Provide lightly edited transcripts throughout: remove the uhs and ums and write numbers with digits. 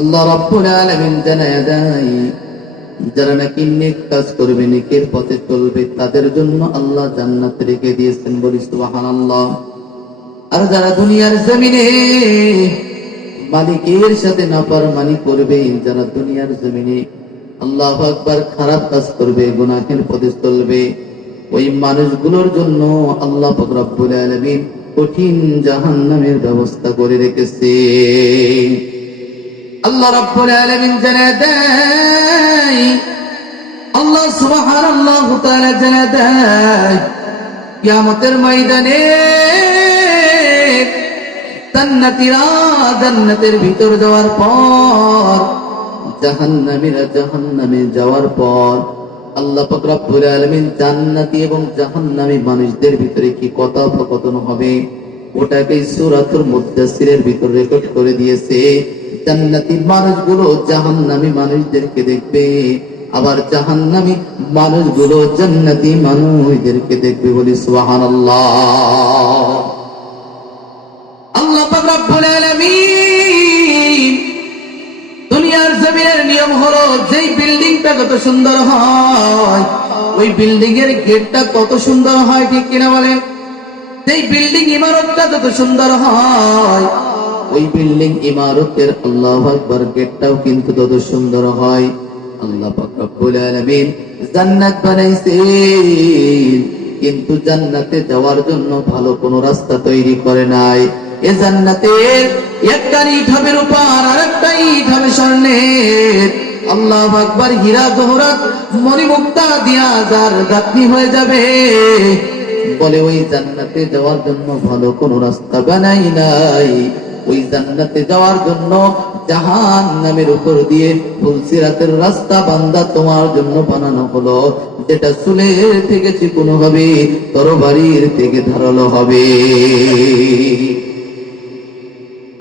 আল্লাহ রাব্বুল আলামিন জানায়া দেয়, যারা নাকি নেক কাজ করবে, নেকের পথে চলবে, তাদের জন্য আল্লাহ জান্নাত রেখে দিয়েছেন। বলি সুবহানাল্লাহ। আর যারা দুনিয়ার জমিনে মালিকের সাথে নাফরমানি করবে, যারা দুনিয়ার জমিনে আল্লাহু আকবার খারাপ কাজ করবে, গুনাহের পথে চলবে, ওই মানুষগুলোর জন্য আল্লাহ পাক রব্বুল আলামিন কঠিন জাহান্নামের ব্যবস্থা করে রেখেছে। আল্লাহ রাব্বুল আলামিন জানায় দেয়, আল্লাহ সুবহানাল্লাহু তাআলা জানায় দেয়, কিয়ামতের ময়দানে জান্নাতীরা জান্নাতের ভিতর যাওয়ার পর, জাহান্নামীরা জাহান্নামে যাওয়ার পর আল্লাহ পাক রব্বুল আলামিন জান্নাতি এবং জাহান্নামী মানুষদের ভিতরে কি কথোপকথন হবে ওটাকে সূরাতুল মুদ্দাসসিরের ভিতর রেকর্ড করে দিয়েছে। জান্নাতি মানুষগুলো জাহান্নামী মানুষদেরকে দেখবে, আবার জাহান্নামী মানুষগুলো জান্নাতি মানুষদেরকে দেখবে। বলি সুবহানাল্লাহ। আল্লাহ পাক রব্বুল আলামিন দুনিয়ার জমিনের নিয়ম হলো, যেই বিল্ডিংটা কত সুন্দর হয়, ওই বিল্ডিং এর গেটটা কত সুন্দর হয়, ঠিক কিনা বলেন? যেই বিল্ডিং ইমারতটা যত সুন্দর হয়, ওই বিল্ডিং ইমারতের আল্লাহু আকবার গেটটাও কিন্তু তত সুন্দর হয়। আল্লাহ পাক রব্বুল আলামিন জান্নাত বানাইছেন, কিন্তু জান্নাতে যাওয়ার জন্য ভালো কোনো রাস্তা তৈরি করে নাই। এ জান্নাতের একটা ইট হবে রূপার, আর একটা ইট হবে স্বর্ণের। আল্লাহু আকবার। হীরা জহরাত মণিমুক্তা দিয়া যার গাঁথনি হয়ে যাবে, বলে ওই জান্নাতে যাওয়ার জন্য ভালো কোনো রাস্তা বানাই নাই। ওই জান্নাতে যাওয়ার জন্য জাহান্নামের উপর দিয়ে ফুলসিরাতের রাস্তা বান্দা তোমার জন্য বানানো হলো, যেটা চুলের থেকে চিকন হবে, তরবারির থেকে ধারালো হবে।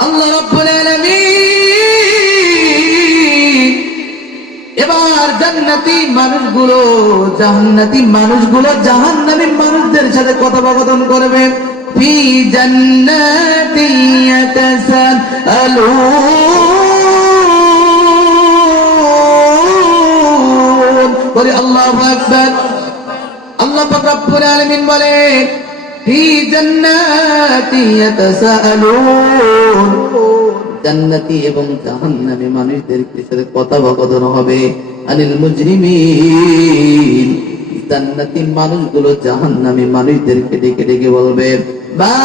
আল্লাহ রাব্বুল আলামিন এবার জান্নাতি মানুষগুলো জাহান্নামী মানুষদের সাথে কথোপকথন করবে। ফি জান্নাতি ইয়াতাসাআলুন। বলে আল্লাহু আকবার। আল্লাহ পাক রব্বুল আলামিন বলে, ফি জান্নাতি ইয়াতাসাআলুন। জান্নাতি এবং জাহান্নামী মানুষদের সাথে কথোপকথন হবে। আনিল মুজরিমিন। জান্নাতি মানুষগুলো জাহান্নামী মানুষদেরকে ডেকে ডেকে বলবে, মা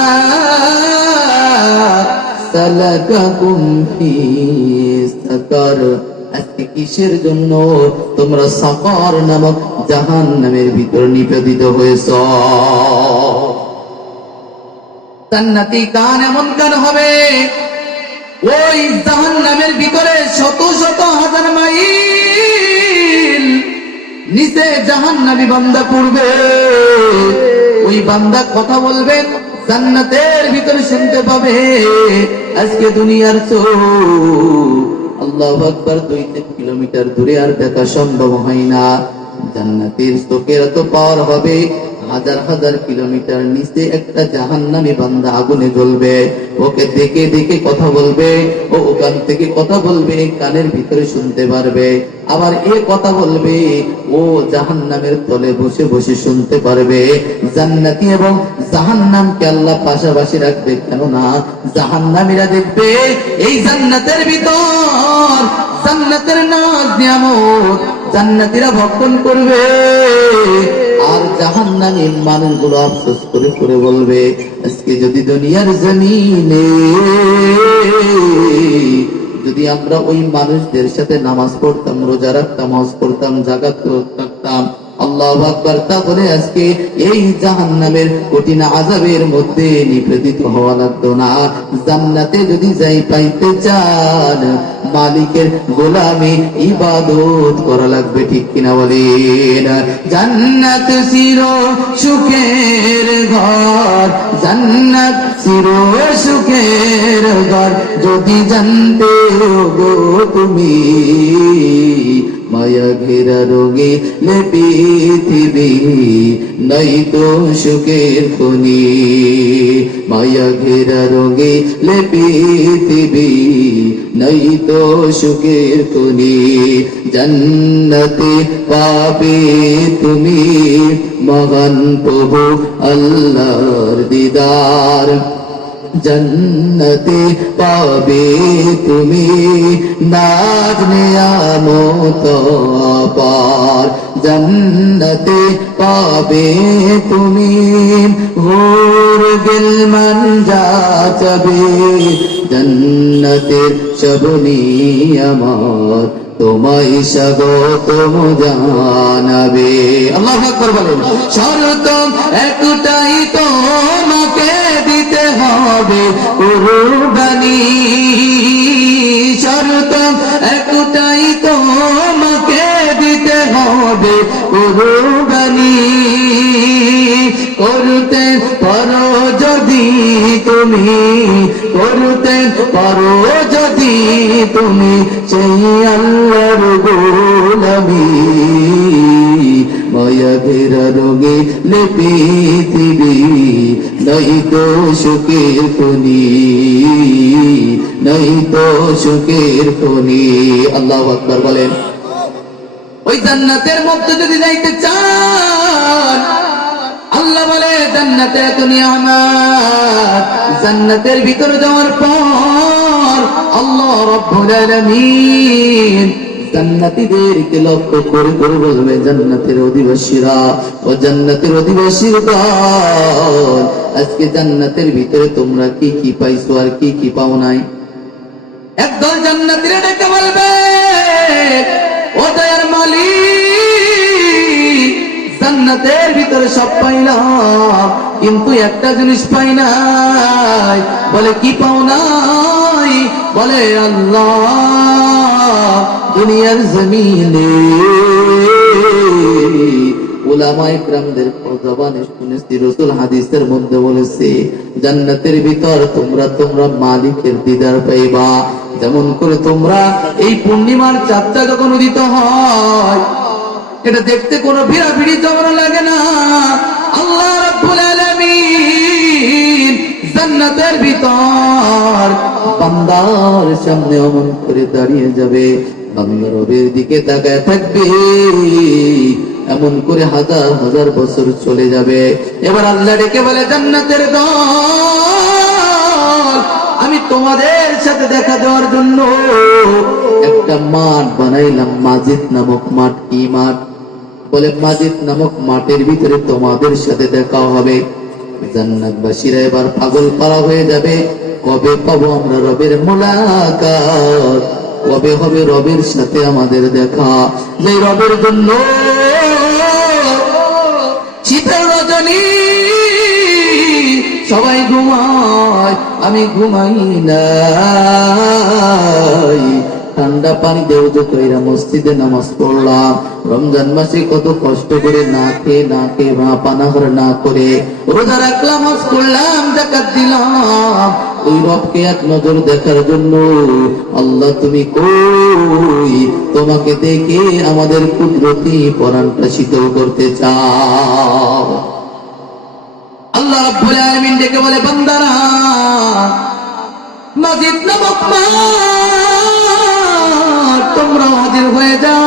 সালাকাকুম ফি সাকার। আজকে কিসের জন্য তোমরা সাকার নামক জাহান্নামের ভিতর নিবেদিত হয়েছ? জান্নাতি কান এমন কান হবে, ওই জাহান্নামের ভিতরে শত শত হাজার মাইল নিচে জাহান্নামী বান্দা পড়বে। ওই বান্দা কথা বলবে, জান্নাতের ভিতরে শুনতে পাবে। আজকে দুনিয়ার চোখ আল্লাহু আকবার 2-3 কিলোমিটার দূরে আর দেখা সম্ভব হয় না। জান্নাতের চোখের এত পাওয়ার হবে, হাজার হাজার কিলোমিটার নিচে একটা জাহান্নামী বান্দা আগুনে জ্বলবে, ওকে দেখে দেখে কথা বলবে, ও ওখান থেকে কথা বলবে, কানের ভিতরে শুনতে পারবে। আবার এ কথা বলবে, ও জাহান্নামের তলে বসে বসে শুনতে পারবে। জান্নাতি এবং জাহান্নামকে আল্লাহ পাশাপাশি রাখবে, কেননা জাহান্নামীরা দেখবে এই জান্নাতের ভিতর জান্নাতের নাজ নিয়ামত জান্নাতীরা ভক্ষণ করবে, আর জাহান্নামী মানুষগুলো আফসোস করে করে বলবে, আজকে যদি দুনিয়ার জমিনে যদি আমরা ওই মানুষদের সাথে নামাজ পড়তাম, রোজা রাখতাম, হজ করতাম, যাকাত রাখতাম, আল্লাহু আকবার, তাহলে আজকে এই জাহান্নামের কঠিন আযাবের মধ্যে নিপতিত হওয়া লাগতো না। জান্নাতে যদি যাই পাইতে চান, মালিকের গোলামি ইবাদত করা লাগবে, ঠিক কিনা বলেন? জান্নাত চির সুখের ঘর, জান্নাত চির সুখের ঘর, যদি জানতে গো তুমি মায়া ঘেরা রোগে লে পৃথিবী নাই তো সুখের খনি মায়া ঘেরা রোগে লে পৃথিবী নাই তো সুখের খনি জান্নাতে পাবে তুমি মহান প্রভু আল্লাহর দিদার জন্নতে পাবে তুমি নাজ নিয়ামত পার জন্নতে পাবে তুমি হুর গিলমান যাবে জন্নতের সব নিয়ামত তোমায় স্বাগতম জানাবে আল্লাহু আকবার বলেন শর্ত একটাই তোমাকে দিতে হবে কুরবানি শর্ত একটাই তোমাকে দিতে হবে কুরবানি করতে পারো যদি তুমি করতে পারো যদি তুমি সেই আল্লাহর গোলামি মায়া ঘেরা রোগে লে পৃথিবী নাই তো সুখের খনি নাই তো সুখের খনি আল্লাহু আকবার বলেন ওই জান্নাতের মধ্যে যদি যাইতে চান আল্লাহ বলে জান্নাতে এত নিয়ামত জান্নাতের ভিতরে যাওয়ার পর আল্লাহ রাব্বুল আলামিন জান্নাতীদেরকে লক্ষ্য করে করে বলবে জান্নাতের অধিবাসীরা ও জান্নাতের অধিবাসীরা আজকে জান্নাতের ভিতরে তোমরা কি কি পাইছো আর কি কি পাও নাই একদল জান্নাতীরা ডেকে বলবে ও দয়ার মালিক জান্নাতের ভিতরে সব পাইলাম কিন্তু একটা জিনিস পাই নাই বলে কি পাও নাই বলে আল্লাহ দুনিয়ার জমিনে উলামায়ে কেরামদের জবানে শুনেছি রাসূল হাদিসের মধ্যে বলেছে জান্নাতের ভিতর তোমরা মালিকের দিদার পাইবা যেমন করে তোমরা এই পূর্ণিমার চাঁদটা যখন উদিত হয় এটা দেখতে কোনো ভিড়াভিড়ি ঝগড়া লাগে না আল্লাহ রাব্বুল আলামিন জান্নাতের ভিতর বান্দার সামনে অমন করে দাঁড়িয়ে যাবে বান্দা রবের দিকে তাকায় থাকবে এমন করে হাজার হাজার বছর চলে যাবে এবার আল্লাহ ডেকে বলে জান্নাতের দল আমি তোমাদের সাথে দেখা দেওয়ার জন্য একটা মাঠ বানাইলাম মাজিদ নামক মাঠ কি মাঠ বলে মাজিদ নামক মাঠের ভিতরে তোমাদের সাথে দেখা হবে জান্নাতবাসীরা এবার পাগল পারা হয়ে যাবে কবে পাবো আমরা রবের মোলাকাত কবে হবে রবের সাথে আমাদের দেখা যে রবের জন্য শীতের রজনী সবাই ঘুমায় আমি ঘুমাই নাই ঠান্ডা পানি দেও যে কইরা মসজিদে নামাজ পড়লাম রমজান মাসে কত কষ্ট করে না খেয়ে পানাহার না করে রোজা রাখলাম হজ করলাম যাকাত দিলাম ওই রবকে এক নজর দেখার জন্য আল্লাহ তুমি কই তোমাকে দেখে আমাদের কুদরতি পরাণটা শীতল করতে চাও আল্লাহ রাব্বুল আলামিন ডেকে বলে বান্দারা মাজিদ নামক তোমরা হাজির হয়ে যাও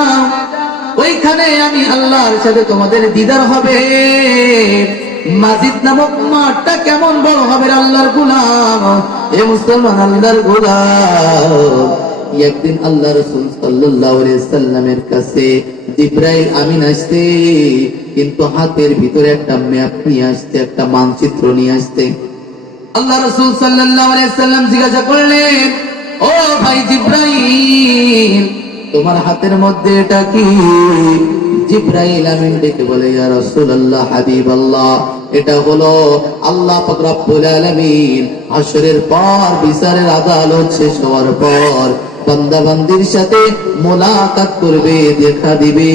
ওইখানে আমি আল্লাহর সাথে তোমাদের দিদার হবে মাজিদ নামক মাঠটা কেমন বড় হবে আল্লাহর গোলাম এ মুসলমান আল্লাহর গোলাম একদিন আল্লাহ রাসূল সাল্লাল্লাহু আলাইহি সাল্লামের কাছে জিবরাইল আমিন আসতে কিন্তু হাতের ভিতরে একটা ম্যাপ নিয়ে আসতে একটা মানচিত্র নিয়ে আসতে আল্লাহ রাসূল সাল্লাল্লাহু আলাইহি সাল্লাম জিজ্ঞাসা করলেন ও ভাই জিবরাইল তোমার হাতের মধ্যে এটা কি জিবরাইল আমিন ডেকে বলে ইয়া রাসূলুল্লাহ হাবিবাল্লাহ এটা হলো আল্লাহ পাক রব্বুল আলামিন হাশরের পর বিচারের আদালত শেষ হওয়ার পর বান্দা বান্দির সাথে মোলাকাত করবে দেখা দিবে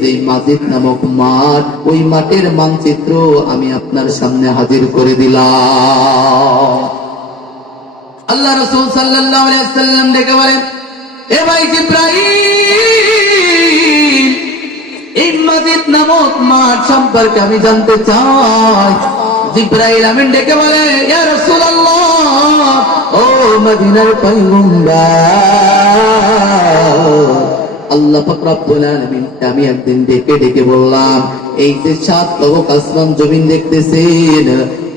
যে মাজিদ নামক মাঠ ওই মাঠের মানচিত্র আমি আপনার সামনে হাজির করে দিলাম আল্লাহ রাসূল সাল্লাল্লাহু আলাইহি ওয়াসাল্লাম ডেকে বলেন এ ভাই জিবরাইল নামক মাঠ সম্পর্কে আমি জানতে চাই। জিবরাইল আমিন ডেকে বলে, ইয়া রাসূলুল্লাহ, ও মদিনার পয়গম্বর, আল্লাহ পাক রব্বুল আলামিন আমি একদিন ডেকে ডেকে বললাম, এই যে 7 তবক আসমান জমিন দেখতেছেন,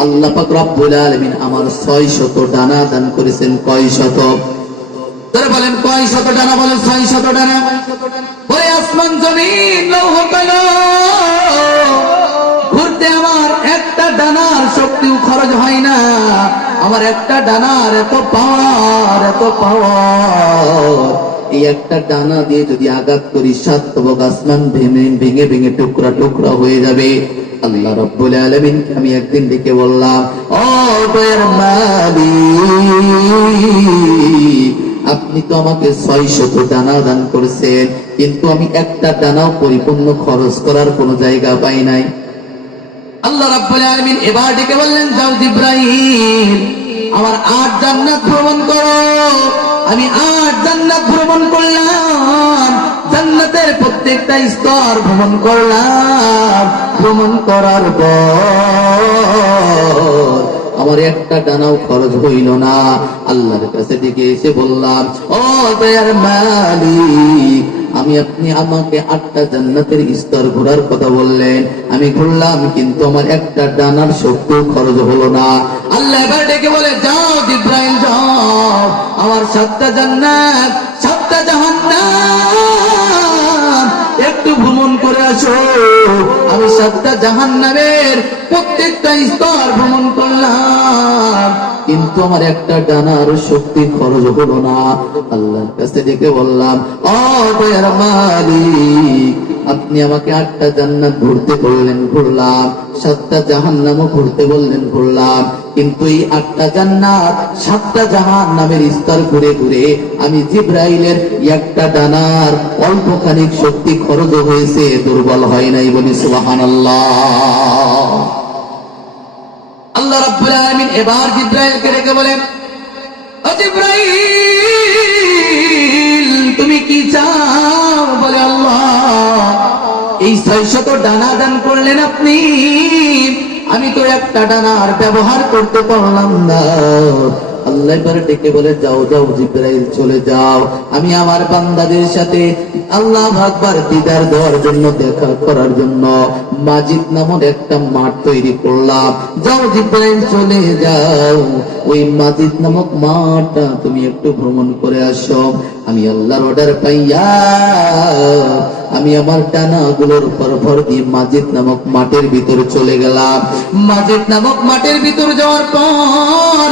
আল্লাহ পাক রব্বুল আলামিন আমার 600 ডানা দান করেছেন। কয় শত? তারা বলেন কয় শত ডানা? বলেন 600 ডানা। বলে আসমান জমিন লৌহ কলম ঘুরতে আমার একটা ডানার শক্তিও খরচ হয় না। আমার একটা ডানার এত পাওয়ার, এত পাওয়ার, এই একটা ডানা দিয়ে যদি আঘাত করি 7 তবক আসমান ভেঙে ভেঙে টুকরা টুকরা হয়ে যাবে। আল্লাহ রাব্বুল আলামিন আমি একদিন ডেকে বললাম, ও দয়ার মালিক, আপনি তো আমাকে 600 ডানা দান করেছেন, কিন্তু আমি একটা ডানাও পরিপূর্ণ খরচ করার কোনো জায়গা পাই নাই। আল্লাহ রাব্বুল আলামিন এবার ডেকে বললেন, যাও জিবরাইল, আমার 8 জান্নাত ভ্রমণ করো। আমি 8 জান্নাত ভ্রমণ করলাম, জান্নাতের প্রত্যেকটা স্তর ভ্রমণ করলাম। ভ্রমণ করার পর আমার একটা ডানাও খরচ হইল না। আল্লাহর কাছে ডেকে এসে বললাম, ও দয়ার মালিক, আপনি আমাকে 8টা জান্নাতের স্তর ঘোরার কথা বললেন, আমি ঘুরলাম, কিন্তু আমার একটা ডানার শক্তি খরচ হলো না। আল্লাহ এবার ডেকে বলে, যাও জিবরাইল যাও, আমার 7টা জান্নাত 7টা জাহান্নাম একটু ভ্রমণ করে আসো। আমি 7টা জাহান্নামের প্রত্যেকটা স্তর ভ্রমণ করলাম, কিন্তু আমার একটা ডানার শক্তি খরচ হলো না। আল্লাহর কাছে ডেকে বললাম, ও দয়ার মালিক, আপনি আমাকে 8টা জান্নাত ঘুরতে বললেন, ঘুরলাম, 7টা জাহান্নামও ঘুরতে বললেন, ঘুরলাম, কিন্তু এই 8টা জান্নাত 7টা জাহান্নামের স্তর ঘুরে ঘুরে আমি জিবরাইলের একটা ডানার অল্প খানিক শক্তি খরচ হয়েছে, দুর্বল হয় নাই। বলি সুবহানাল্লাহ। আল্লাহ রাব্বুল আলামিন এবার জিবরাইলকে ডেকে বলেন, ও জিবরাইল, তুমি কি চাও? বলে, আল্লাহ এই 600 ডানা দান করলেন আপনি, আমি তো একটা ডানার ব্যবহার করতে পারলাম না। আল্লাহ এবার ডেকে বলে, যাও যাও জিবরাইল, চলে যাও, আমি আমার বান্দাদের সাথে আল্লাহু আকবার দিদার দেওয়ার জন্য, দেখা করার জন্য মাজিদ নামক একটা মাঠ তৈরি করলাম। যাও জিবরাইল, চলে যাও, ওই মাজিদ নামক মাঠটা তুমি একটু ভ্রমণ করে আসো। আমি আল্লাহর অর্ডার পাইয়া আমি আমার ডানাগুলোর উপর ভর দিয়ে মাজিদ নামক মাঠের ভিতরে চলে গেলাম। মাজিদ নামক মাঠের ভিতরে যাওয়ার পর,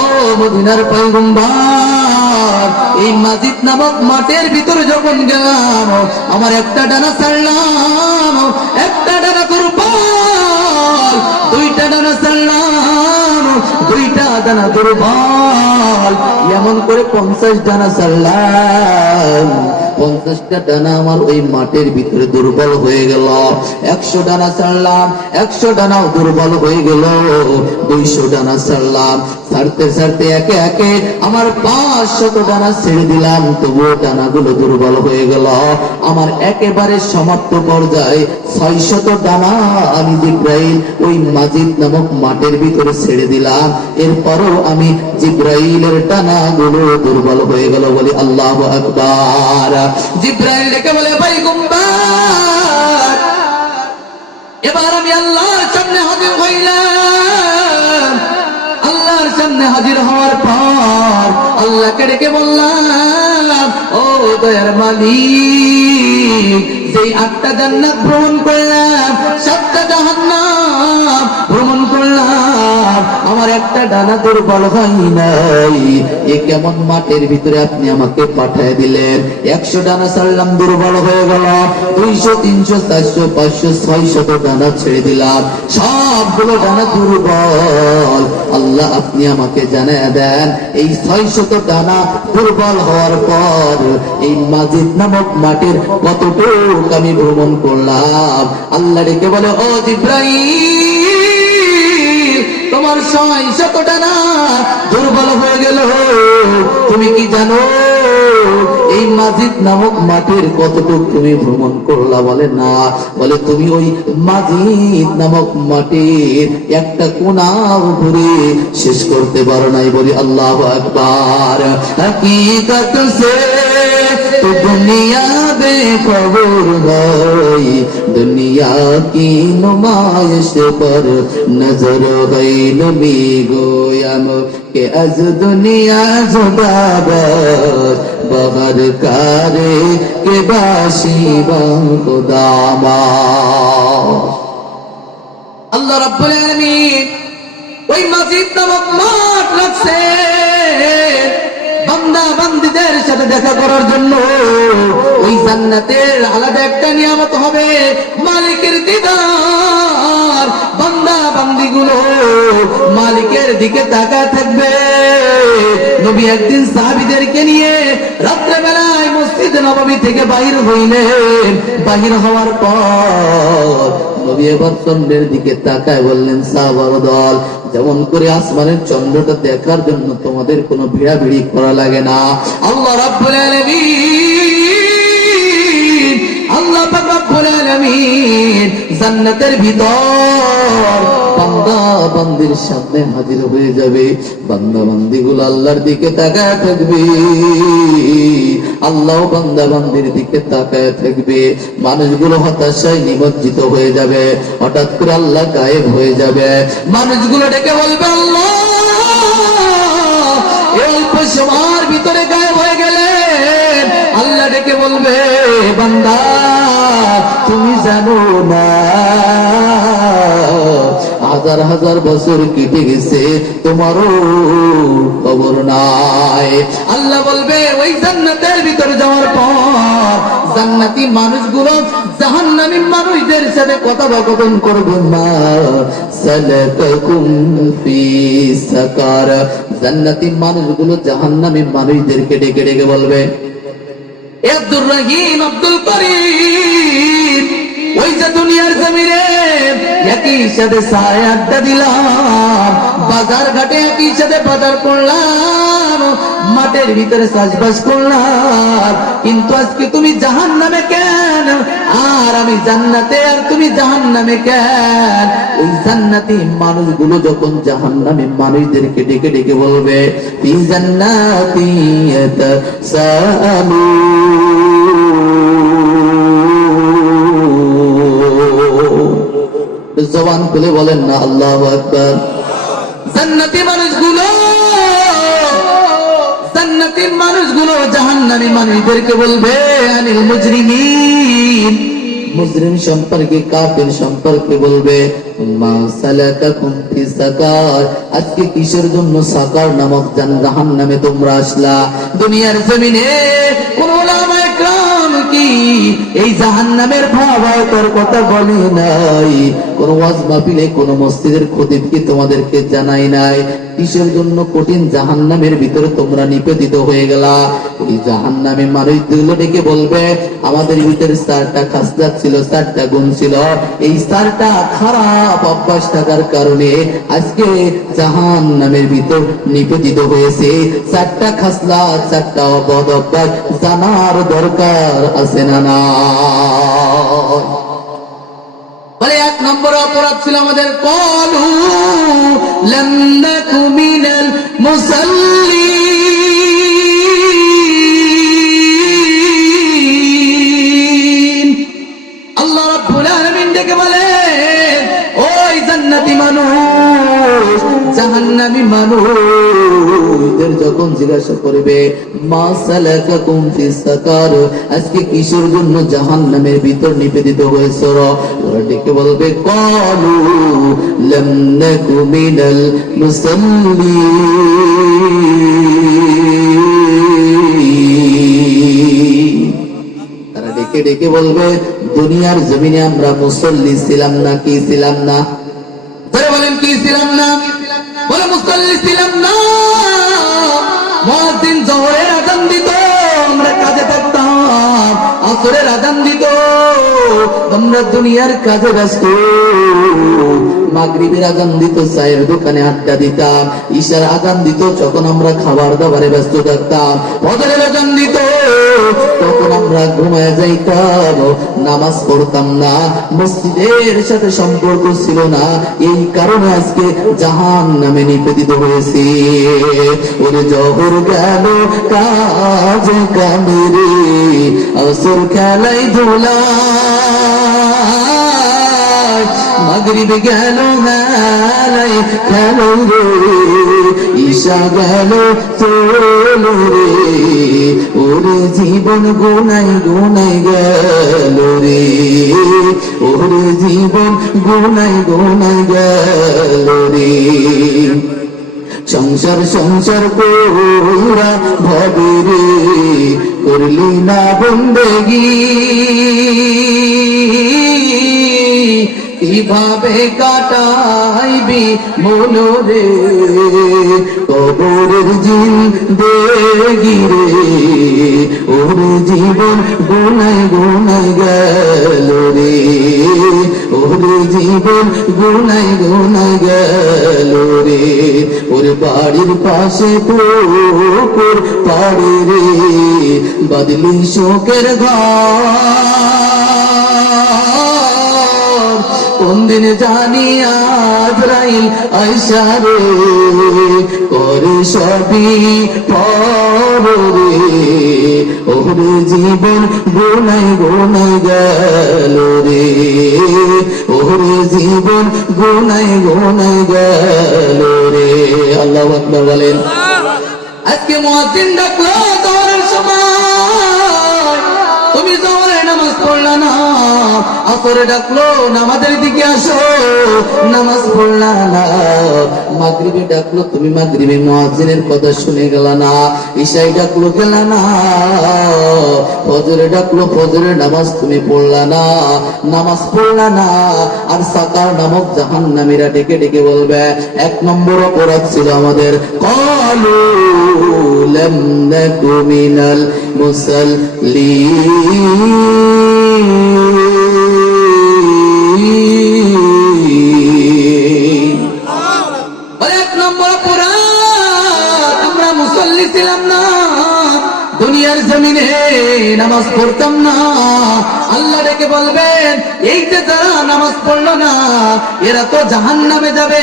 ও মদিনার পয়গম্বর, এই মাজিদ নামক মাঠের ভিতরে যখন গেলাম, আমার একটা ডানা ছাড়লাম, একটা ডানা দুর্বল, 2টা ডানা ছাড়লাম, 2টা ডানা দুর্বল, এমন করে 50 ডানা ছাড়লাম। 50টা ডানা আমার ওই মাঠের ভিতরে দুর্বল হয়ে গেল। 100 ডানা ছাড়লাম, 100 ডানাও দুর্বল হয়ে গেল। 200 ডানা ছাড়লাম, ছাড়তে ছাড়তে একে একে আমার 500 ডানা ছেড়ে দিলাম, তবুও ডানাগুলো দুর্বল হয়ে গেল। আমার একেবারে সমাপ্ত পর্যায়ে 600 ডানা আমি জিবরাইল ওই মাজিদ নামক মাঠের ভিতরে ছেড়ে দিলাম। এরপরও আমি জিবরাইলের ডানাগুলো দুর্বল হয়ে গেল। বলি আল্লাহু আকবার। জিবরাইল ডেকে বলে, পয়গম্বর, এবার আমি আল্লাহর সামনে হাজির হইলাম। আল্লাহর সামনে হাজির হওয়ার পর আল্লাহকে ডেকে বললাম, ও দয়ার মালিক, যেই 8টা জান্নাত ভ্রমণ করলাম, 7টা জাহান্নাম ভ্রমণ করলাম, আমার একটা ডানা দুর্বল হয় নাই। এ কেমন মাঠের ভিতরে আপনি আমাকে পাঠিয়ে দিলেন? 100 ডানা ছাড়লাম, দুর্বল হয়ে গেল। 200, 300, 400, 500, 600 ডানা ছেড়ে দিলাম, সবগুলো ডানা দুর্বল। আল্লাহ আপনি আমাকে জানিয়ে দেন, এই 600 ডানা দুর্বল হওয়ার পর এই মাজিদ নামক মাঠের কতটুকু আমি ভ্রমণ করলাম? আল্লাহ ডেকে বলে, ও জিবরাইল, তোমার 600 ডানা দুর্বল হয়ে গেল। তুমি কি জানো, এই মাজিদ নামক মাঠের কতটুকু তুমি ভ্রমণ করলা? বলে না। বলে তুমি ওই মাজিদ নামক মাঠের একটা কোনাও ঘুরে শেষ করতে পারো নাই। বলি আল্লাহু আকবার। হकीकत से तो दुनिया बेखबर है, दुनिया की नुमाइश पर नजर है नबी गोयम के अज दुनिया जुदाबाद बगर कारे के बाशिबा खुदामा। আল্লাহ রাব্বুল আলামিন ওই মসজিদ নামক মাঠ রাখছে বান্দা বান্দীদের সাথে দেখা করার জন্য। ওই জান্নাতের আলাদা একটা নিয়ামত হবে মালিকের দিদার। বান্দা বান্দীগুলো মালিকের দিকে তাকায় থাকবে। নবী একদিন সাহাবীদেরকে নিয়ে রাত্রে বেলায় মসজিদ নববী থেকে বাহির হইলেন। বাহির হওয়ার পর নবী এবার চন্দ্রের দিকে তাকায় বললেন, সাহাবার দল, যেমন করে আসমানের চন্দ্রটা দেখার জন্য তোমাদের কোনো ভিড়াভিড়ি করা লাগে না। আল্লাহ রাব্বুল আলামিন, আল্লাহ পাক রাব্বুল আলামিন জান্নাতের ভিতর বান্দা বান্দির সামনে হাজির হয়ে যাবে। বান্দা বান্দিগুলো আল্লাহর দিকে তাকায় থাকবে, আল্লাহ বান্দা বান্দির দিকে তাকায় থাকবে। মানুষগুলো হতাশায় নিমজ্জিত হয়ে যাবে। হঠাৎ করে আল্লাহ গায়েব হয়ে যাবে। মানুষগুলো ডেকে বলবে, আল্লাহ অল্প সময়ের ভিতরে গায়েব হয়ে গেলেন। আল্লাহ ডেকে বলবে, বান্দা তুমি জানো না হাজার হাজার বছর কেটে গেছে, তোমারও খবর নাই। আল্লাহ বলবে, ওই জান্নাতের ভিতরে যাওয়ার পর জান্নাতি মানুষগুলো জাহান্নামী মানুষদের সাথে কথোপকথন করবে, মা সালাকাকুম ফি সাকার। জান্নাতি মানুষগুলো জাহান্নামী মানুষদেরকে ডেকে ডেকে বলবে, আব্দুর রহিম, আব্দুল করিম, ওই যে দুনিয়ার জমিনে একই সাথে সায় আড্ডা দিলাম, বাজার ঘাটে একই সাথে বাজার করলাম, মাঠের ভিতরে চাষবাস করলাম, কিন্তু আজকে তুমি জাহান্নামে কেন আর আমি জান্নাতে? আর তুমি জাহান্নামে কেন? ওই জান্নাতি মানুষগুলো যখন জাহান্নামী মানুষদেরকে ডেকে ডেকে বলবে, ফি জান্নাতি ইয়াতাসাআলুন, জবান খুলে বলেন না আল্লাহু আকবার। জান্নাতি মানুষগুলো জাহান্নামী মানুষদেরকে বলবে, আনিল মুজরিমিন, মুজরিম সম্পর্কে, কাফির সম্পর্কে বলবে, মা সালাকাকুম ফি সাকার, আজকে কিসের জন্য সাকার নামক জাহান্নামে তোমরা আসলা? দুনিয়ার জমিনে কোন উলামায়ে কেরাম কি এই জাহান্নামের ভয়াবহতার কথা বলে নাই? কোন ওয়াজ মাহফিলে কোন মসজিদের খতিব কি তোমাদেরকে জানাই নাই? কিসের জন্য কঠিন জাহান্নামের ভিতরে তোমরা নিবেদিত হয়ে গেলা? এই জাহান্নামী মানুষগুলো ডেকে বলবে, আমাদের ভিতরে 4টা খাসলাত ছিল, 4টা গুণ ছিল, এই 4টা খারাপ অভ্যাস থাকার কারণে আজকে জাহান্নামের ভিতর নিবেদিত হয়েছে। 4টা খাসলাত, 4টা বদ অভ্যাস জানার দরকার আছে না? না, বলে 1 নম্বর অপরাধ ছিল আমাদের, ক্বালু লাম নাকু মিনাল মুসাল্লিন। আল্লাহ রাব্বুল আলামিন ডেকে বলেন, ওই জান্নাতি মানুষ জাহান্নামী মানুষদের যখন জিজ্ঞাসা করবে, মা সালাকাকুম ফিস সাকার, আজকে কিসের জন্য জাহান্নামের ভিতর নিবেদিত হয়েছে? ওরা ডেকে বলবে, ক্বালু লাম নাকু মিনাল মুসাল্লিন। তারা ডেকে ডেকে বলবে, দুনিয়ার জমিনে আমরা মুসল্লি ছিলাম না? কি ছিলাম না? তারা বলেন, কি ছিলাম না? বলে, মুসল্লি ছিলাম না। মুয়াজ্জিন জোহরের আযান দিত, আমরা কাজে থাকতাম, আসরের আযান দিত, আমরা দুনিয়ার কাজে ব্যস্ত, মাগরিবের আজান দিত চায়ের দোকানে আড্ডা দিতাম, ঈশার আজান দিত যখন আমরা খাবার দাবারে ব্যস্ত থাকতাম, ফজরের আজান দিত তখন আমরা ঘুমায় যাইতাম, নামাজ পড়তাম না, মসজিদের সাথে সম্পর্ক ছিল না। এই কারণে আজকে জাহান্নামে নিপতিত হয়েছি। ওরে জহর গেল কাজ কামেরে, আসর খেলাই ধুলা, মাগরিব গেল হেলাই খেলো রে, ঈশা গেল চলো রে, ওরে জীবন গুনাই গুনাই গেল রে, ওরে জীবন গুনাই গুনাই গেল রে। সংসার সংসার কইরা ভবে রে, করলি না বন্দেগী, কিভাবে কাটাইবি মনোরে, কবরের জিন্দেগি রে, ওরে জীবন গুনাই গুনাই গেল রে, ওরে জীবন গুনাই গুনাই গেল রে। ওরে বাড়ির পাশে পুকুর পাড়ে রে, বাদলি শোকের ঘর, কোন দিন জানি আজরাইল আইসা রে, করে সবই পর রে, ওরে জীবন গুনাই গুনাই গেল রে, ওরে জীবন গুনাই গুনাই গেল রে। আল্লাহু আকবার বলেন। আজকে মুয়াজ্জিন ডাকলো জোহরের সময়, তুমি জোহরের নামাজ পড়লা না, আসরে ডাকলো নামাজের দিকে আসো, নামাজ পড়লা না, মাগরিবে ডাকলো তুমি মাগরিবে মুয়াজ্জিনের কথা শুনে গেলা না, ঈশায় ডাকলো গেলা না, ফজরে ডাকলো ফজরের নামাজ তুমি পড়লা না, নামাজ পড়লা না। আর সাকার নামক জাহান্নামীরা ডেকে ডেকে বলবে, এক নম্বর অপরাধ ছিল আমাদের, ক্বালু লাম নাকু মিনাল মুসাল্লিন। এক নম্বর অপরাধ, আমরা মুসল্লি ছিলাম না, দুনিয়ার জমিনে নামাজ পড়তাম না। আল্লাহ ডেকে বলবেন, এই যে যারা নামাজ পড়লো না এরা তো জাহান্নামে যাবে,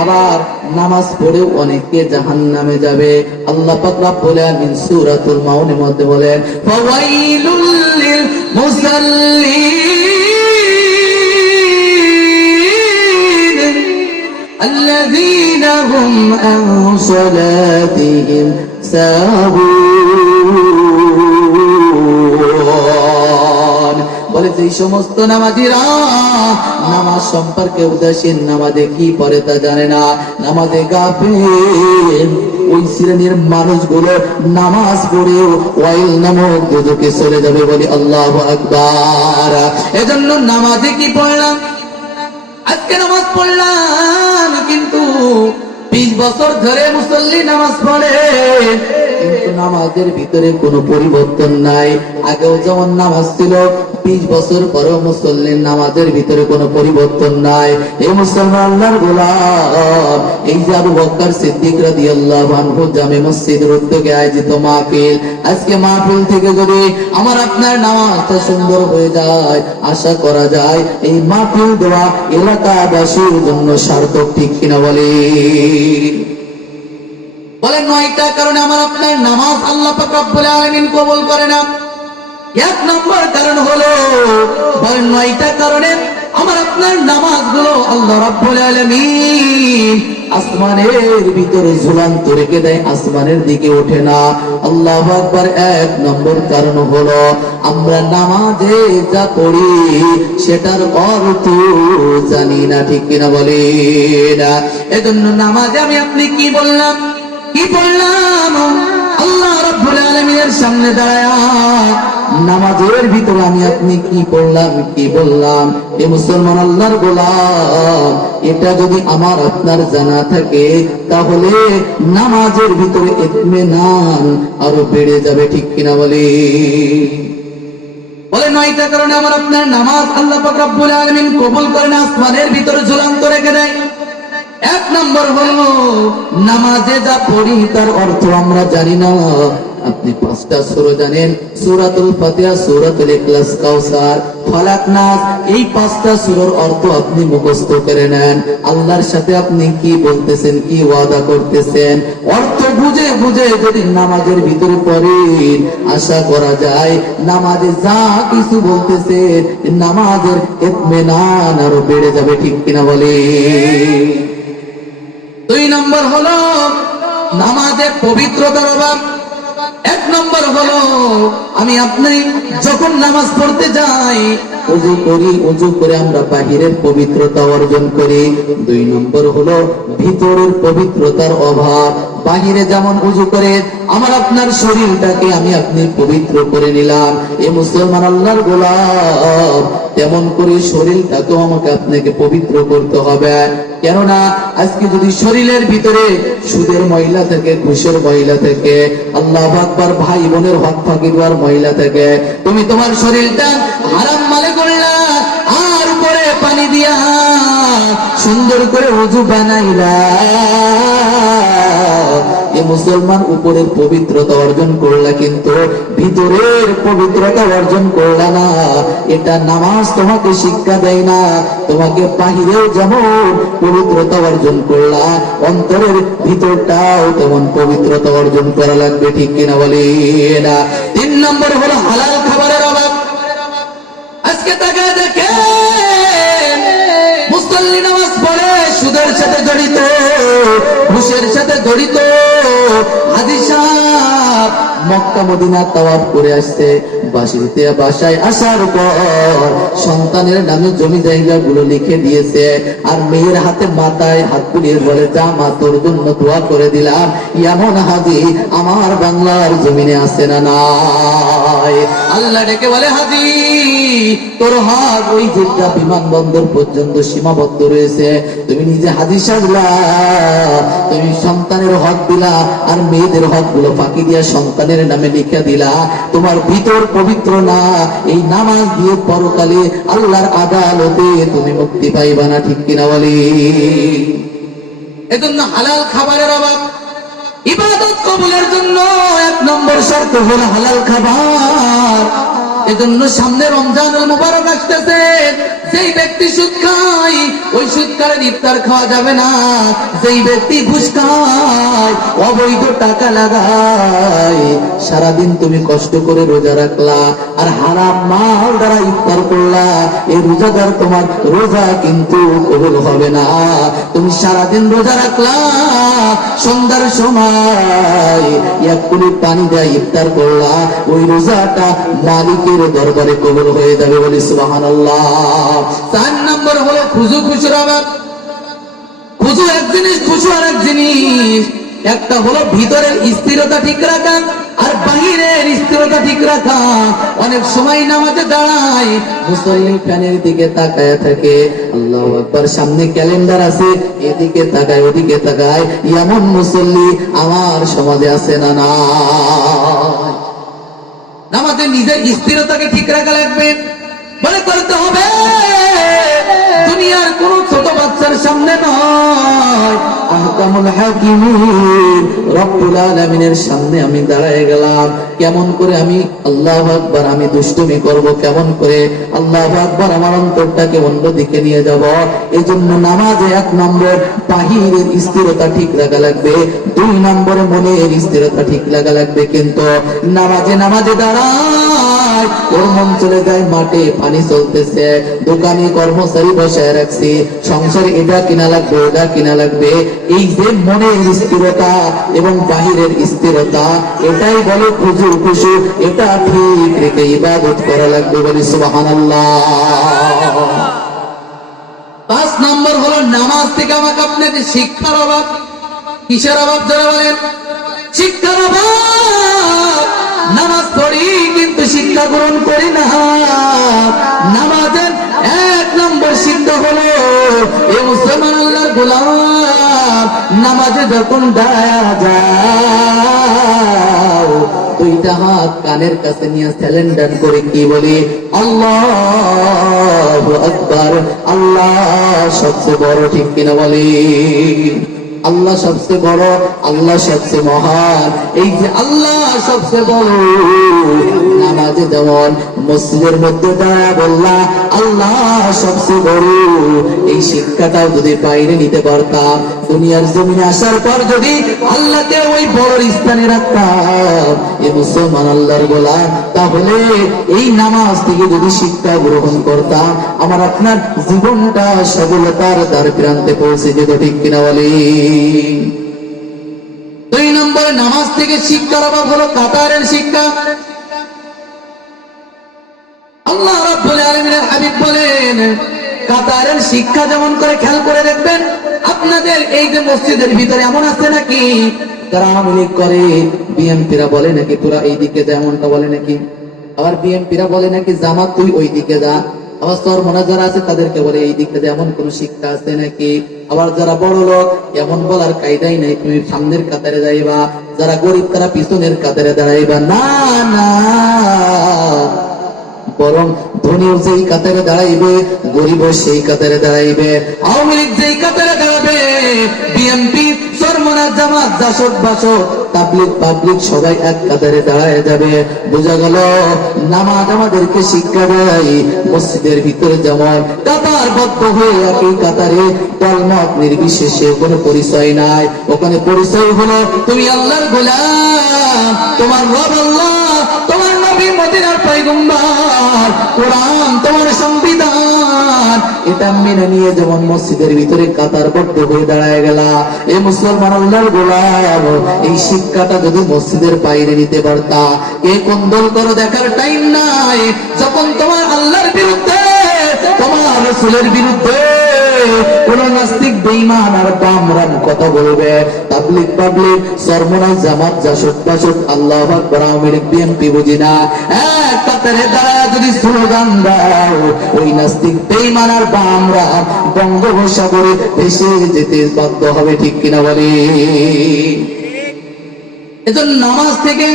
আবার নামাজ পড়েও অনেকে জাহান্নামে যাবে। আল্লাহ পাক রব্বুল আলামিন সূরাতুল মাউনের মধ্যে বলেন, ফাওয়াইলুল লিল মুসাল্লিন الذين هم عن صلاتهم ساهون। বলে যে সমস্ত নামাজীরা নামাজ সম্পর্কে উদাসীন, নামাজে কি পড়ে তা জানে না, নামাজে গাফিল, ওই শ্রেণীর মানুষগুলো নামাজ পড়েও ওয়াইল নামক দুজকে চলে যাবে। বলি আল্লাহু আকবার। এজন্য নামাজে কি পড়লাম, আজকে নামাজ পড়লাম কিন্তু 20 বছর ধরে মুসল্লি নামাজ পড়ে, কিন্তু নামাজের ভিতরে কোনো পরিবর্তন নাই। আগেও যেমন নামাজ ছিল, 20 বছর পরেও মুসল্লির নামাজের ভিতরে কোনো পরিবর্তন নাই। এই মুসলমান আল্লাহর গোলাম, এই যে আবু বকর সিদ্দিক রাদিয়াল্লাহু আনহু জামে মসজিদের উদ্যোগে আয়োজিত মাহফিল, আজকে মাহফিল থেকে যদি আমার আপনার নামাজটা সুন্দর হয়ে যায়, আশা করা যায় এই মাহফিল দেওয়া এলাকাবাসীর জন্য সার্থক, ঠিক কিনা বলে? বলেন 9টা কারণে আমার আপনার নামাজ আল্লাহ পাক রব্বুল আলামিন কবুল করে না। এক নম্বর কারণ হলো, বলেন 9টা কারণে আমার আপনার নামাজগুলো আল্লাহ রাব্বুল আলামিন আসমানের ভিতরে ঝুলন্ত রেখে দেয়, আসমানের দিকে ওঠে না। আল্লাহু আকবার। 1 নম্বর কারণ হলো, আমরা নামাজে যা পড়ি সেটার অর্থ জানি না, ঠিক কিনা বলে না? এজন্য নামাজে আমি আপনি কি বললাম, কি বললাম, আল্লাহ রাব্বুল আলামিনের সামনে দাঁড়ায়া নামাজের ভিতরে আমি আপনি কি পড়লাম, কি বললাম, এ মুসলমান আল্লাহর গোলাম, এটা যদি আমার আপনার জানা থাকে তাহলে নামাজের ভিতরে ইতমিনান আরো বেড়ে যাবে, ঠিক কিনা বলে? বলেন 9টা কারণে আমার আপনার নামাজ আল্লাহ পাক রব্বুল আলামিন কবুল করেন, আসমানের ভিতরে ঝুলন্ত রেখে দেয়। এক নম্বর হলো নামাজে যা পড়ি তার অর্থ আমরা জানি না। আপনি 5টা সূরা জানেন, সূরাতুল ফাতিহা, সূরাতুল ইখলাস, কাউসার, ফালাক, নাস, এই 5টা সূরার অর্থ আপনি মুখস্থ করে নেন। আল্লাহর সাথে আপনি কি বলতেছেন, কি ওয়াদা করতেছেন, অর্থ বুঝে বুঝে যদি নামাজের ভিতরে পড়েন, আশা করা যায় নামাজে যা কিছু বলতেছেন নামাজের ইতমিনান আরো বেড়ে যাবে। ঠিক কিনা বলে? 2 নম্বর হলো নামাজের পবিত্রতার অভাব। 1 নম্বর হলো আমি আপনি যখন নামাজ পড়তে যাই ওযু করি, ওযু করে আমরা বাহিরের পবিত্রতা অর্জন করি। 2 নম্বর হলো ভিতরের পবিত্রতার অভাব। বাহিরে যেমন ওযু করে আমার আপনার শরীরটাকে আমি আপনি পবিত্র করে নিলাম, এ মুসলমান আল্লাহর গোলাম, তেমন করে শরীরটাকেও আমাকে আপনাকে পবিত্র করতে হবে। কেননা আজকে যদি শরীরের ভিতরে সুদের মহিলা থেকে, ঘুষের মহিলা থেকে, আল্লাহু আকবার, ভাই বোনের হক ফাঁকি দেওয়ার মহিলা থেকে তুমি তোমার শরীরটা হারাম মালে করলা, আর উপরে পানি দিয়া সুন্দর করে ওযু বানাইলা, এ মুসলমান উপরের পবিত্রতা অর্জন করলা কিন্তু ভিতরের পবিত্রতা অর্জন করলা না। এটা নামাজ তোমাকে শিক্ষা দেয় না। তোমাকে বাহিরেও যেমন পবিত্রতা অর্জন করলা, অন্তরের ভিতরটাও তেমন পবিত্রতা অর্জন করা লাগবে। ঠিক কিনা বলি না? 3 নম্বর হলো হালাল খাবারের অভাব। আজকে তাকায় দেখেন মুসল্লি নামাজ পড়ে সুদের সাথে জড়িত, ঘুষের সাথে জড়িত। হাজী সাহেব মক্কা মদিনা তাওয়াফ করে আসছে, বাসায় আসার পর সন্তানের নামে জমি জায়গা গুলো লিখে দিয়েছে, আর মেয়ের হাতে মাথায় হাত বুলিয়ে বলে, যা মা তোর জন্য দোয়া করে দিলাম। এমন হাজী আমার বাংলার জমিনে আছে না নাই? আল্লাহ ডেকে বলে, হাজী তোর হক ওই জেদ্দা বিমানবন্দর পর্যন্ত সীমাবদ্ধ রয়েছে। তুমি নিজে হাজী সাজলা, তুমি সন্তানের হক দিলা আর মেয়েদের হক গুলো ফাঁকি দিয়া সন্তানের নামে লিখে দিলা। তোমার ভিতর পবিত্র না। এই নামাজ দিয়ে পরকালে আল্লাহর আদালতে তুমি মুক্তি পাইবা না। ঠিক কিনা বলি? এজন্য হালাল খাবারের অভাব। ইবাদত কবুলের জন্য 1 নম্বর শর্ত হলো হালাল খাবার। এজন্য সামনে রমজানুল মুবারক আসতেছে, যেই ব্যক্তি সুদ খায় ওই সুদকারের ইফতার খাওয়া যাবে না। যেই ব্যক্তি ঘুষ খায়, অবৈধ টাকা লাগায়, সারাদিন তুমি কষ্ট করে রোজা রাখলা আর হারাম মাল দ্বারা ইফতার করলা, এই রোজাদার তোমার রোজা কিন্তু কবুল হবে না। তুমি সারাদিন রোজা রাখলা, সন্ধ্যার সময় 1 কুলি পানি দিয়ে ইফতার করলা, ওই রোজাটা মালিকের দরবারে কবুল হয়ে যাবে। বলি সুবহানাল্লাহ। 4 নম্বর হলো খুজু খুশুর অভাব। খুজু এক জিনিস, খুশু আর এক জিনিস। একটা হলো ভিতরের স্থিরতা ঠিক রাখা আর বাহিরের স্থিরতা ঠিক রাখা। অনেক সময় নামাজে দাঁড়ায় মুসল্লি ফ্যানের দিকে তাকায় থাকে, আল্লাহু আকবার, সামনে ক্যালেন্ডার আছে, এদিকে তাকায় ওদিকে তাকায়। এমন মুসল্লি আমার সমাজে আছে না না? নামাজে নিজের স্থিরতাকে ঠিক রাখা লাগবে, মনে করতে হবে দুনিয়ার কোন ছোট বাচ্চার সামনে নয়, আহকামুল হাকিমিন রব্বুল আলামিনের সামনে আমি দাঁড়ায় গেলাম। কেমন করে আমি আল্লাহু আকবার আমি দুষ্টুমি করব, কেমন করে আল্লাহু আকবার আমার অন্তরটাকে অন্যদিকে নিয়ে যাব। এজন্য নামাজে 1 নম্বর বাহিরের স্থিরতা ঠিক রাখা লাগবে, 2 নম্বরে মনের স্থিরতা ঠিক রাখা লাগবে। কিন্তু নামাজে দাঁড়ায় ওর মন চলে যায় মাঠে, পানি চলতেছে, দোকানে কর্মচারী বসায় রাখছি, সংসারে এটা কিনা লাগবে ওটা কিনা লাগবে। এই যে মনের স্থিরতা এবং বাহিরের স্থিরতা, এটাই বলে খুশু খুশু। এটা ঠিক রেখে ইবাদত করা লাগবে। বলি সুবহানাল্লাহ। 5 নম্বর হলো নামাজ থেকে আমাকে আপনাকে শিক্ষার অভাব। কিসের অভাব যারা বলেন? শিক্ষার অভাব। নামাজ পড়ি কিন্তু শিক্ষা গ্রহণ করি না। নামাজের 1 নম্বর শিক্ষা হলো, এ মুসলমান আল্লাহর গোলাম, নামাজে যখন দাঁড়ায়া যাও দুইটা হাত কানের কাছে নিয়ে স্যালেন্ডার করে কি বলি, আল্লাহু আকবার, আল্লাহ সবচেয়ে বড়, ঠিক কিনা বলি? আল্লাহ সবচেয়ে বড়, আল্লাহ সবচেয়ে মহান। এই যে আল্লাহ সবচেয়ে বড়, নামাজে যেমন মসজিদের মধ্যে দাঁড়া বললাম আল্লাহ সবচেয়ে বড়, এই শিক্ষাটাও যদি বাইরে নিতে পারতাম, দুনিয়ার জমিনে আসার পর যদি আল্লাহকে ওই বড় স্থানে রাখতাম, এই মুসলমান আল্লাহর গোলাম, তাহলে এই নামাজ থেকে যদি শিক্ষা গ্রহণ করতাম, আমার আপনার জীবনটা সফলতার দ্বার প্রান্তে পৌঁছে যেত, ঠিক কিনা বলি? 2 নম্বরে নামাজ থেকে শিক্ষার অভাব হলো কাতারের শিক্ষা। আল্লাহ রাব্বুল আলামিনের হাবিব বলেন, কাতারের শিক্ষা যেমন করে খেয়াল করে দেখবেন, আপনাদের এই যে মসজিদের ভিতরে এমন আছে নাকি যারা আওয়ামী লীগ করে, বিএনপিরা বলে নাকি তোরা এই দিকে যা, এমনটা বলে নাকি, আবার বিএনপিরা বলে নাকি জামাত তুই ওই দিকে যা, আবার সরমনা যারা আছে তাদেরকে বলে এই দিকে যা, এমন কোন শিক্ষা আছে নাকি? আবার যারা বড় লোক এমন বলার কায়দাই নাই তুমি সামনের কাতারে যাইবা, যারা গরিব তারা পিছনের কাতারে দাঁড়াইবা, না না, বরং ধনীও যেই কাতারে দাঁড়াইবে, গরিবও সেই কাতারে দাঁড়াইবে। আওয়ামী লীগ যেই কাতারে দাঁড়াবে, বিএনপি, চরমনা, জামাত, জাসদ, বাসদ, তাবলীগ, পাবলিক সবাই এক কাতারে দাঁড়ায় যাবে। বোঝা গেল নামাজ আমাদেরকে শিক্ষা দেয় মসজিদের ভিতরে যেমন কাতারবদ্ধ হয়ে একই কাতারে দলমত নির্বিশেষে কোনো পরিচয় নাই, ওখানে পরিচয় হলো তুমি আল্লাহর গোলাম, তোমার রব আল্লাহ, তোমার নবী মদিনার পয়গম্বর, কোরআন তোমার সংবিধান, এটা মেনে নিয়ে যেমন মসজিদের ভিতরে কাতারবদ্ধ হয়ে দাঁড়ায় গেলা, এই মুসলমান আল্লাহর গোলাম, এই শিক্ষাটা যদি মসজিদের বাইরে নিতে পারতা, কে কোন দল করো দেখার টাইম নাই, যখন তোমার আল্লাহর বিরুদ্ধে, তোমার রাসূলের বিরুদ্ধে কোন নাস্তিক বেঈমান আর বামরান কথা বলবে, তাবলীগ, পাবলিক, চরমনাই, জামাত, জাসদ, বাসদ, আল্লাহু আকবার, আওয়ামী লীগ, বিএনপি বুঝি না, এক কাতারে দাঁড়ায় যদি স্লোগান দাও, ওই নাস্তিক বেঈমান আর বামরান বঙ্গোপসাগরে ভেসে যেতে বাধ্য হবে, ঠিক কিনা বলি? এজন্য নামাজ থেকে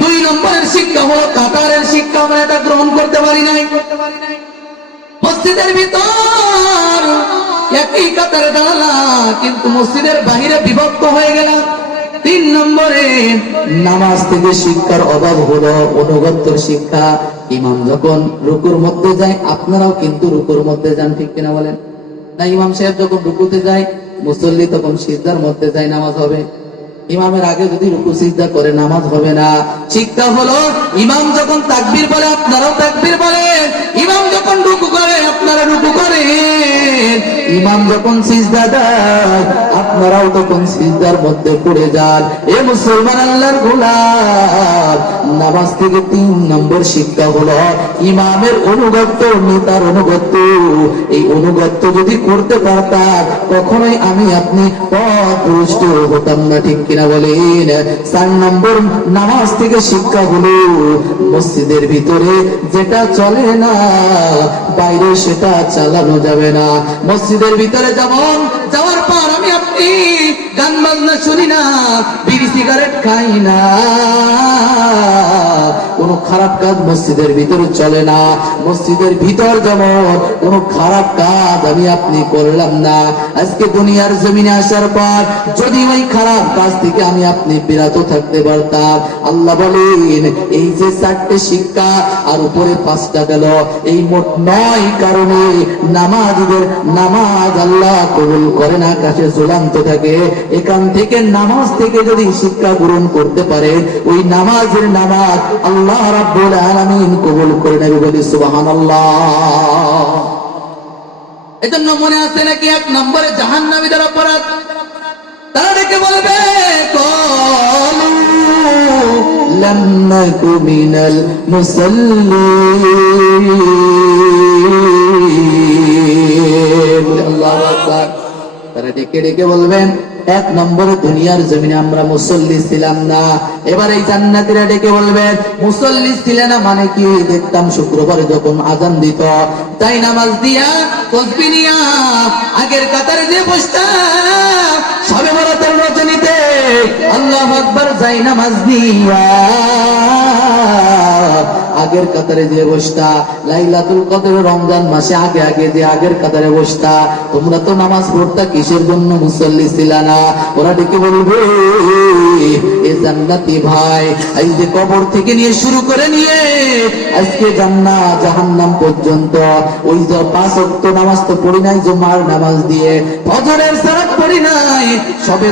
2 নম্বরের শিক্ষা হলো কাতারের শিক্ষা, আমরা এটা গ্রহণ করতে পারি নাই। মসজিদের ভিতর একই কাতারে দাঁড়ালাম, কিন্তু মসজিদের বাহিরে বিভক্ত হয়ে গেলাম। 3 নম্বরে নামাজ থেকে শিক্ষার অভাব হলো অনুগত্যর শিক্ষা। ইমাম যখন রুকুর মধ্যে যায়, আপনারাও কিন্তু রুকুর মধ্যে যান, ঠিক কিনা বলেন? না, ইমাম সাহেব যখন রুকুতে যায়, মুসল্লি তখন সিজদার মধ্যে যায়, নামাজ হবে? ইমামের আগে যদি রুকু সিজদা করে নামাজ হবে না। শিক্ষা হলো ইমাম যখন তাকবীর বলে আপনারাও তাকবীর বলেন, ইমাম যখন রুকু করে আপনারা রুকু করেন, ইমাম যখন সিজদা দেয় আপনারাও তখন সিজদার মধ্যে পড়ে যান। এ মুসলমান আল্লাহর গোলাম, নামাজ থেকে 3 নম্বর শিক্ষা হলো ইমামের অনুগত্য, নেতার অনুগত্য। এই অনুগত্য যদি করতে পারতাম, কখনোই আমি আপনি পথভ্রষ্ট হতাম না, ঠিক কিনা বলেন? 4 নম্বর নামাজ থেকে শিক্ষা হলো মসজিদের ভিতরে যেটা চলে না, বাইরে সেটা চালানো যাবে না। মসজিদের ভিতরে যেমন যাওয়ার পর আমি আপনি গান বাজনা শুনি না, বিড়ি সিগারেট খাই না, কোন খারাপ কাজ মসজিদের ভিতরে চলে না। মসজিদের ভিতর যেমন কোন খারাপ কাজ আমি আপনি করলাম না। আজকে দুনিয়ার জমিনে আসার পর যদি ওই খারাপ কাজ থেকে আমি আপনি বিরত থাকতে পারতাম, আল্লাহ বলেন এই যে 4টে শিক্ষা আর উপরে 5টা গেল, এই মোট 9 কারণে নামাজীদের নামাজ আল্লাহ কবুল করে না, কাছে ঝুলান্ত থাকে। এখান থেকে নামাজ থেকে যদি শিক্ষা গ্রহণ করতে পারে, ওই নামাজের নামাজ আল্লাহ রাব্বুল আলামিন কবুল করে নেবে, বলি সুবহানাল্লাহ। এজন্য মনে আছে নাকি 1 নম্বরে জাহান্নামীদের অপরাধ? তারা ডেকে বলবে ক্বালু লাম নাকু মিনাল মুসাল্লিন। আল্লাহু আকবার। তারা ডেকে ডেকে বলবেন 1 নম্বরে দুনিয়ার জমিনে আমরা মুসল্লি ছিলাম না। এবার এই জান্নাতীরা ডেকে বলবেন মুসল্লি ছিলে না মানে কি? দেখতাম শুক্রবারে যখন আযান দিত, তাই নামাজ দিয়া তসবিহ নিয়া আগের কাতারে যে বসতাম, সবে বরাতের রজনীতে আল্লাহু আকবার যাই নামাজ দিয়া আগের কাতারে যে বসতা, লাইলাতুল কদর রমজান মাসে আগে আগে যে আগের কাতারে বসতা, তোমরা তো নামাজ পড়তা কিসের জন্য? মুসল্লি ছিল না। ওরা ডেকে বলবে, এ জান্নাতি ভাই, এই যে কবর থেকে নিয়ে শুরু করে নিয়ে আজকে জান্নাত জাহান্নাম পর্যন্ত, ওই যে 5 ওয়াক্ত নামাজ তো পড়ি নাই, জুমার নামাজ দিয়ে, ফজরের সালাত পড়ি নাই, সবে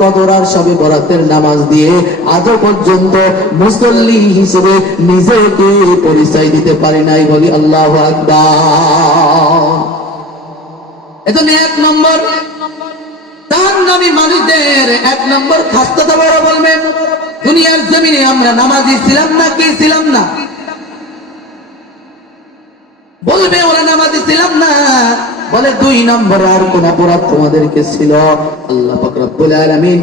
কদর আর সবে বরাতের নামাজ দিয়ে আজও পর্যন্ত মুসল্লি হিসেবে নিজেকে পরিচয় দিতে পারি নাই। বলি আল্লাহু আকবার। এজন্য 1 নম্বর জাহান্নামী মানুষদের 1 নম্বর খাস্ততা বড় বলবেন, দুনিয়ার জমিনে আমরা নামাজি ছিলাম না কি ছিলাম না? বলবে ওরা নামাজি ছিলাম না। বলে 2 নম্বর আর কোন অপরাধ তোমাদেরকে ছিল? আল্লাহ পাক রব্বুল আলামিন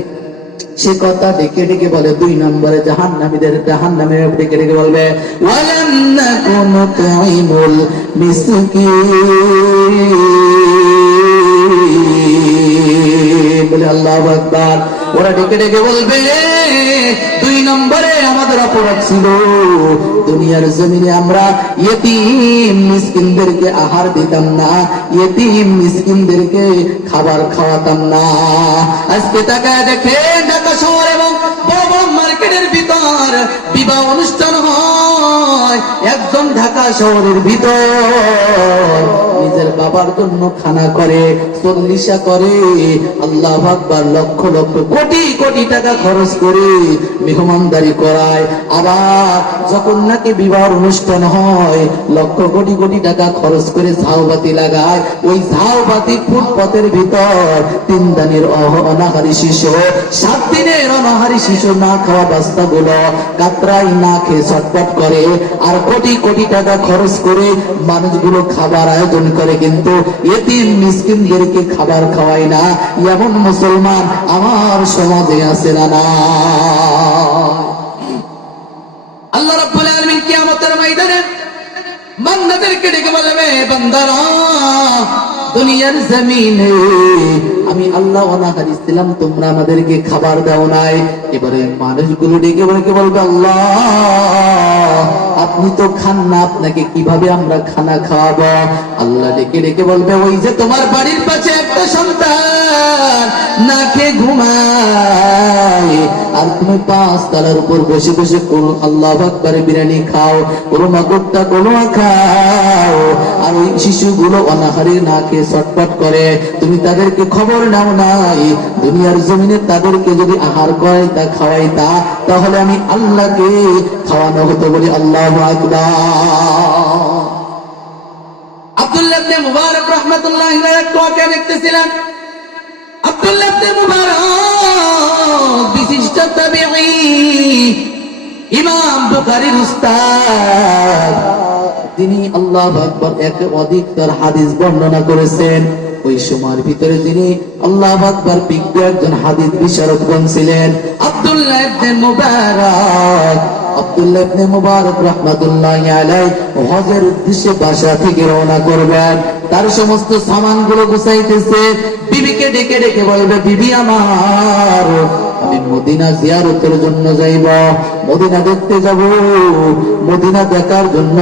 সে কথা ডেকে ডেকে বলে 2 নম্বরে জাহান্নামীদের জাহান্নামে ডেকে ডেকে বলবে, ওয়ালাম নাকুম তুইমুল মিসকিন। বলে আল্লাহু আকবার। ওরা ডেকে ডেকে বলবে 2 নম্বরে আমাদের অপরাধ ছিল, দুনিয়ার জমিনে আমরা ইয়েতিম মিসকিনদেরকে আহার দিতাম না, ইয়েতিম মিসকিনদেরকে খাবার খাওয়াতাম না। আজকে তাকায় দেখেন ঢাকা শহর এবং বড় বড় মার্কেটের ভিতর বিবাহ অনুষ্ঠান হয়, একজন ঢাকা শহরের ভিতর নিজের বাবার জন্য খানা করে, 40 করে, আল্লাহু আকবার, লক্ষ লক্ষ কোটি কোটি টাকা খরচ করে মেহমানদারি করায়। আবার যখন নাকি বিবাহ অনুষ্ঠান হয়, লক্ষ কোটি কোটি টাকা খরচ করে ঝাউবাতি লাগায়, ওই ঝাউবাতি ফুটপথের ভিতর 3 দিনের অনাহারী শিশু, 7 দিনের অনাহারী শিশু না খাওয়া বাচ্চাগুলো কাতরাই না খেয়ে ছটফট করে, আর কোটি কোটি টাকা খরচ করে মানুষগুলো খাবার আয়োজন করে, কিন্তু এতিম মিসকিনদেরকে খাবার খাওয়ায় না। এমন মুসলমান আমার সমাজে আছে না? না। আল্লাহ রাব্বুল আলামিন কিয়ামতের ময়দানে বান্দাদেরকে ডেকে বলবে, বান্দারা, দুনিয়ার জমিনে আমি আল্লাহ অনাহারী ছিলাম, তোমরা আমাদেরকে খাবার দাও নাই। এবারে মানুষগুলো ডেকে বলবে, আল্লাহ আপনি তো খান না, আপনাকে কিভাবে আমরা খানা খাওয়াবো? আল্লাহ ডেকে ডেকে বলবে, ওই যে তোমার বাড়ির পাশে একটা সন্তান না খেয়ে ঘুমায়, আর তুমি 5 তলার উপর বসে বসে আল্লাহু আকবার বিরিয়ানি খাও, কোরমা কোট্টা কোরমা খাও, আর ওই শিশুগুলো অনাহারে না খেয়ে ছটফট করে, তুমি তাদেরকে খবর নাও নাই? দুনিয়ার জমিনে তাদেরকে যদি আহার করাইতা খাওয়াইতা, তাহলে আমি আল্লাহকে খাওয়ানো হতো। বলি আল্লাহু আকবার। আব্দুল্লাহ ইবনে মুবারক রাহমাতুল্লাহি আলাইহি কে দেখতেছিলেন। আব্দুল্লাহ ইবনে মুবারক বিশিষ্ট তাবিঈ, ইমাম বুখারীর উস্তাদ, তিনি আল্লাহু আকবার একাধিক তার হাদিস বর্ণনা করেছেন। ওই সময়ের ভিতরে তিনি আল্লাহু আকবার বিজ্ঞ একজন হাদিস বিশারদগণ ছিলেন। আব্দুল্লাহ ইবনে মুবারক রাহমাতুল্লাহি আলাইহি হজের উদ্দেশ্যে বাসা থেকে রওনা করবেন। তার সমস্ত সামানগুলো গুছাইতেছে, বিবিকে ডেকে ডেকে বলবে, বিবি আমার, আমি মদিনা জিয়ারতের জন্য যাইব, মদিনা দেখতে যাব, মদিনা দেখার জন্য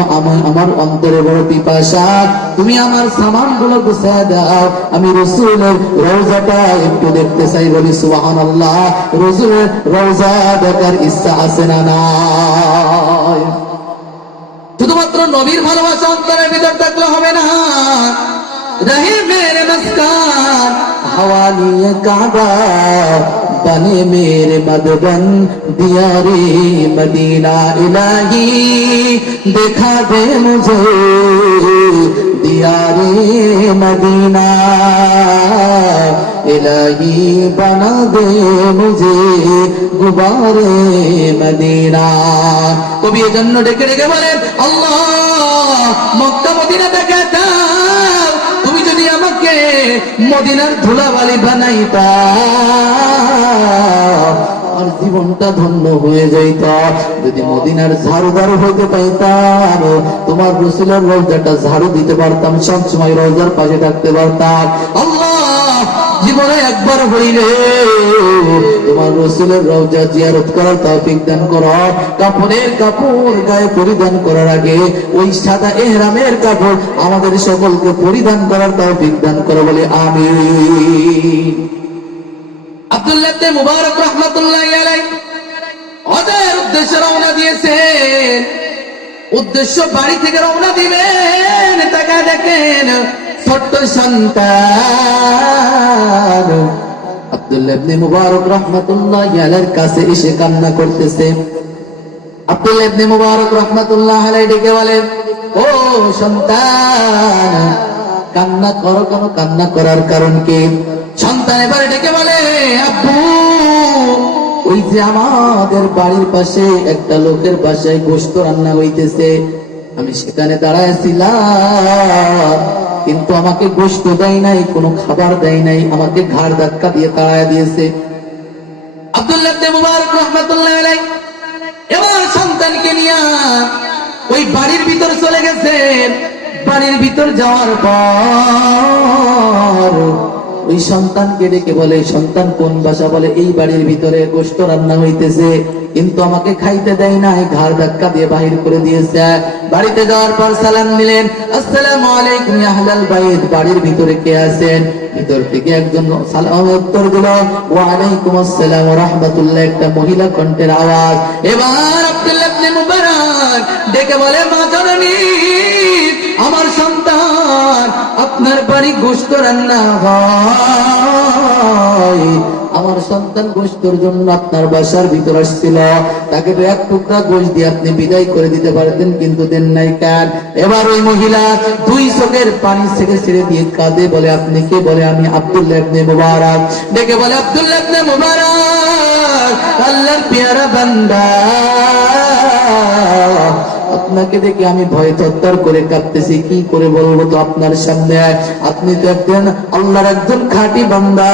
আমার অন্তরে বড় পিপাসা, তুমি আমার সামানগুলো গুছায় দাও, আমি রাসূলের রওজাটা একটু দেখতে চাই। বলি সুবহানাল্লাহ। রাসূলের রওজা দেখার ইচ্ছা আছে না নাই? শুধুমাত্র নবীর ভালোবাসা অন্তরের ভিতর থাকলে হবে না। রহে মেরে মস্কান হওয়ালিয়ে কাবা, बने मेरे मधुबन दियारे मदीना, इलाही देखा दे मुझे दियारे मदीना, इलाही बना दे मुझे गुबारे मदीना। कभी ये जन्नो डेके डेके बोले, अल्लाह मक्का मदीना देखा था, তুমি যদি আমাকে মদিনার ধুলাবালি বানাইতা, আর জীবনটা ধন্য হয়ে যাইত। যদি মদিনার ঝাড়ুদার হইতে পাইতাম, তোমার রাসূলের রওজাটা ঝাড়ু দিতে পারতাম, সব সময় রওজার পাশে থাকতে পারতাম। আল্লাহ জীবনে একবার হইলে তোমার রাসূলের রওজা জিয়ারত করার তৌফিক দান করো। কাফনের কাপড় গায়ে পরিধান করার আগে ওই সাদা ইহরামের কাপড় আমাদের সকলকে পরিধান করার তৌফিক দান করো, বলে আমিন। আব্দুল্লাহ ইবনে মুবারক রাহমাতুল্লাহি আলাইহি হজের উদ্দেশ্যে রওনা দিয়েছেন। উদ্দেশ্য বাড়ি থেকে রওনা দিবেন, তাকা দেখেন ছোট্ট সন্তান আব্দুল্লাহ ইবনে মুবারক রাহমাতুল্লাহি আলাইহির কাছে এসে কান্না করতেছে। আব্দুল্লাহ ইবনে মুবারক রাহমাতুল্লাহি আলাইহি ডেকে বলেন, ও সন্তান, কান্না করো কেন? কান্না করার কারণ কি? সন্তান এবারে ডেকে বলে, আব্বু, ওই যে আমাদের বাড়ির পাশে একটা লোকের বাসায় গোশত রান্না হইতেছে, আমি সেখানে দাঁড়াইছিলাম, কিন্তু আমাকে গোশত দেয় নাই, কোনো খাবার দেয় নাই, আমাকে ঘাড় ধাক্কা দিয়ে তাড়ায় দিয়েছে। আব্দুল্লাহ ইবনে মুবারক রাহমাতুল্লাহি আলাইহি এবার সন্তানকে নিয়ে ওই বাড়ির ভিতর চলে গেছেন। বাড়ির ভিতর যাওয়ার পর ওই সন্তানকে ডেকে বলে, সন্তান কোন বাসা? বলে এই বাড়ির ভিতরে গোশত রান্না হইতেছে, কিন্তু আমাকে খাইতে দেয় নাই, ঘাড় ধাক্কা দিয়ে বাহির করে দিয়েছে। বাড়িতে যাওয়ার পর সালাম দিলেন, আসসালামু আলাইকুম ইয়া আহলাল বাইত, বাড়ির ভিতরে কে আছেন? ভিতর থেকে একজন সালাম উত্তর দিল, ওয়া আলাইকুম আসসালাম ওয়া রাহমাতুল্লাহ, একটা মহিলা কণ্ঠের আওয়াজ। এবার আব্দুল্লাহ ইবনে মুবারক ডেকে বলে, মা জননী, আমার সন্তান, আপনার বাড়ি গোশত রান্না হয়, আমার সন্তান গোশতের জন্য আপনার বাসার ভিতর আসছিল, তাকে তো এক টুকরা গোশত দিয়ে আপনি বিদায় করে দিতে পারতেন, কিন্তু দেন নাই কেন? এবার ওই মহিলা দুই চোখের পানি ছেড়ে ছেড়ে দিয়ে কাঁদে, বলে আপনি কে? বলে আমি আব্দুল্লাহ ইবনে মুবারক। ডেকে বলে, আব্দুল্লাহ ইবনে মুবারক, আল্লাহর পেয়ারা বান্দা, আপনাকে দেখে আমি ভয় থরথর করে কাঁপতেছি, কি করে বলবো তো আপনার সামনে? আপনি তো একজন আল্লাহর একজন খাঁটি বান্দা,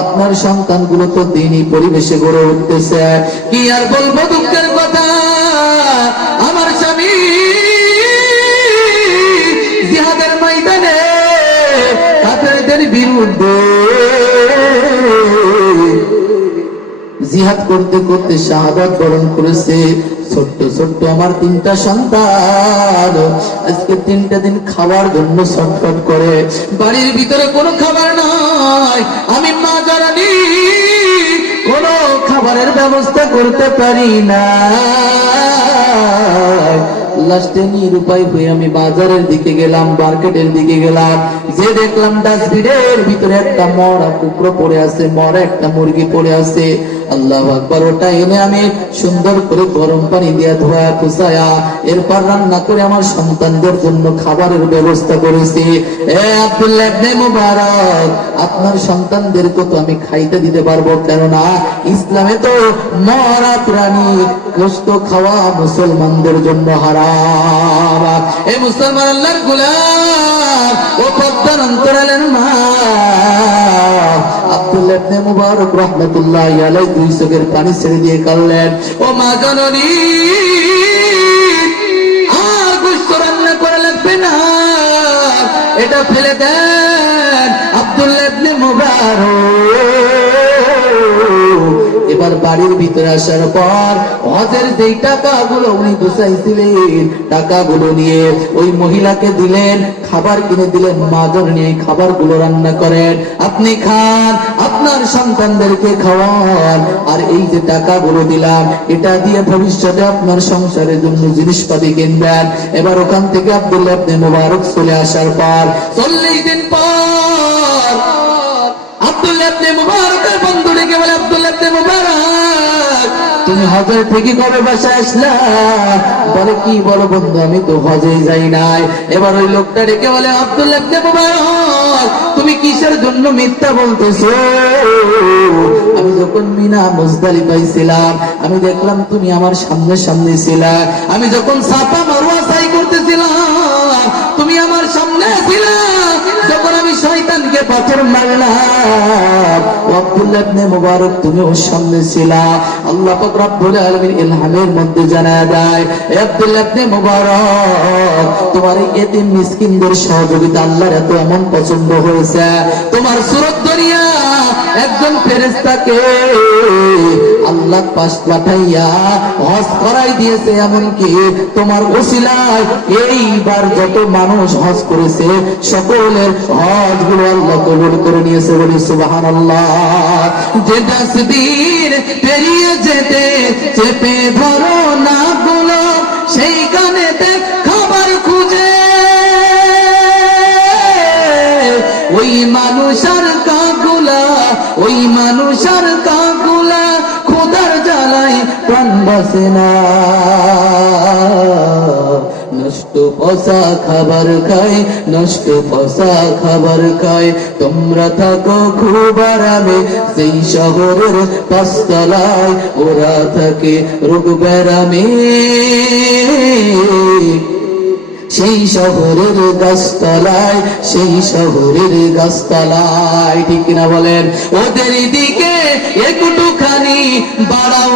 আপনার সন্তানগুলো তো দ্বীনি পরিবেশে গড়ে উঠতেছে, কি আর বলবো দুঃখের কথা, আমার স্বামী জিহাদের ময়দানে কাফেরদের বিরুদ্ধে জিহাদ করতে করতে শাহাদাত বরণ করেছে। ছোট্ট ছোট্ট আমার তিনটা সন্তান আজকে 3টা দিন খাওয়ার জন্য ছটফট করে, বাড়ির ভিতরে কোনো খাবার নাই, আমি মা জননী কোনো খাবারের ব্যবস্থা করতে পারি না। লাস্টে নিরুপায় হয়ে আমি বাজারের দিকে গেলাম, মার্কেটের দিকে গেলাম, যে দেখলাম ডাস্টবিনের ভিতরে একটা মরা কুকুর পড়ে আছে, মরা একটা মুরগি পড়ে আছে। আল্লাহু আকবার, ওটা এনে আমি সুন্দর করে গরম পানি দিয়ে ধোয়া পুছায়া এরপর রান্না করে আমার সন্তানদের জন্য খাবারের ব্যবস্থা করেছি। এ আব্দুল্লাহ ইবনে মুবারক, আপনার সন্তানদেরকে তো আমি খাইতে দিতে পারবো, কেননা ইসলামে তো মরা প্রাণী গোশত খাওয়া মুসলমানদের জন্য হারাম। এ মুসলমান আল্লাহর গোলাম ও পদ্মার অন্তরালের মা, আব্দুল্লাহ ইবনে মুবারক রাহমাতুল্লাহি আলাইহি দুই চোখের পানি ছেড়ে দিয়ে কাঁদলেন, ও মা জননী, আর গোশত রান্না করা লাগবে না, এটা ফেলে দেন। আব্দুল্লাহ ইবনে মুবারক এবার বাড়ির ভিতরে আসার পর হজের যেই টাকাগুলো উনি গুছাইছিলেন, টাকাগুলো নিয়ে ওই মহিলাকে দিলেন, খাবার কিনে দিলেন, মা জননী এই খাবারগুলো রান্না করেন, আপনি খান, আপনার সন্তানদেরকে খাওয়ান, আর এই যে টাকাগুলো দিলাম এটা দিয়ে ভবিষ্যতে আপনার সংসারের জন্য জিনিসপাতি কিনবেন। এবার ওখান থেকে আব্দুল্লাহ ইবনে মুবারক চলে আসার পর 40 দিন পর আব্দুল্লাহ ইবনে মুবারকের বন্ধু ডেকে বলে, আব্দুল্লাহ ইবনে মুবারক, তুমি হজের থেকে কবে বাসায় আসলা? বলে, কি বলো বন্ধু, আমি তো হজে যাই নাই। এবার ওই লোকটা ডেকে বলে, আব্দুল্লাহ ইবনে মুবারক, তুমি কিসের জন্য মিথ্যা বলতেছো? আমি যখন মিনা মুজদালিফায় ছিলাম, আমি দেখলাম তুমি আমার সামনে সামনে ছিলা, আমি যখন সাফা মারওয়া সাই করতেছিলাম তুমি আমার সামনে ছিলা, যখন আমি শয়তানকে পাথর মারলাম, আব্দুল্লাহ ইবনে মুবারক তুমি ওর সামনে ছিলা। আল্লাহ পাক রব্বুল আলামিন ইলহামের মধ্যে জানায় দেয়, এ আব্দুল্লাহ ইবনে মুবারক, তোমার এই এতিম মিসকিনদের সহযোগিতা আল্লাহর এত এমন পছন্দ হয়েছে, তোমার সুরত দুনিয়া একজন ফেরেশতাকে আল্লাহ পাশ পাঠাইয়া হজ করাই দিয়েছে। এমনকি তোমার ওসিলায় এইবার যত মানুষ হজ করেছে সকলের হজ গুলো আল্লাহ কবুল করে নিয়েছে। বলি সুবহানাল্লাহ। যে তাসবীর পেরিয়ে যেতে চেপে ধরো না গুলো, সেইখানেতে খাবার খুঁজে ওই মানুষের কাগুলা, ওই মানুষের কাগুলা খোদার জ্বালায় প্রাণ বাসে না। নষ্ট পচা খাবার খায়, নষ্ট পচা খাবার খায়, তোমরা থাকো খুব আরামে সেই শহরের পাঁচতলায়, ওরা থাকে রোগ ব্যারামে সেই শহরের গাছতলায়, সেই শহরের গাছতলায়। ঠিক কিনা বলেন? ওদের দিকে একটুখানি বাড়াও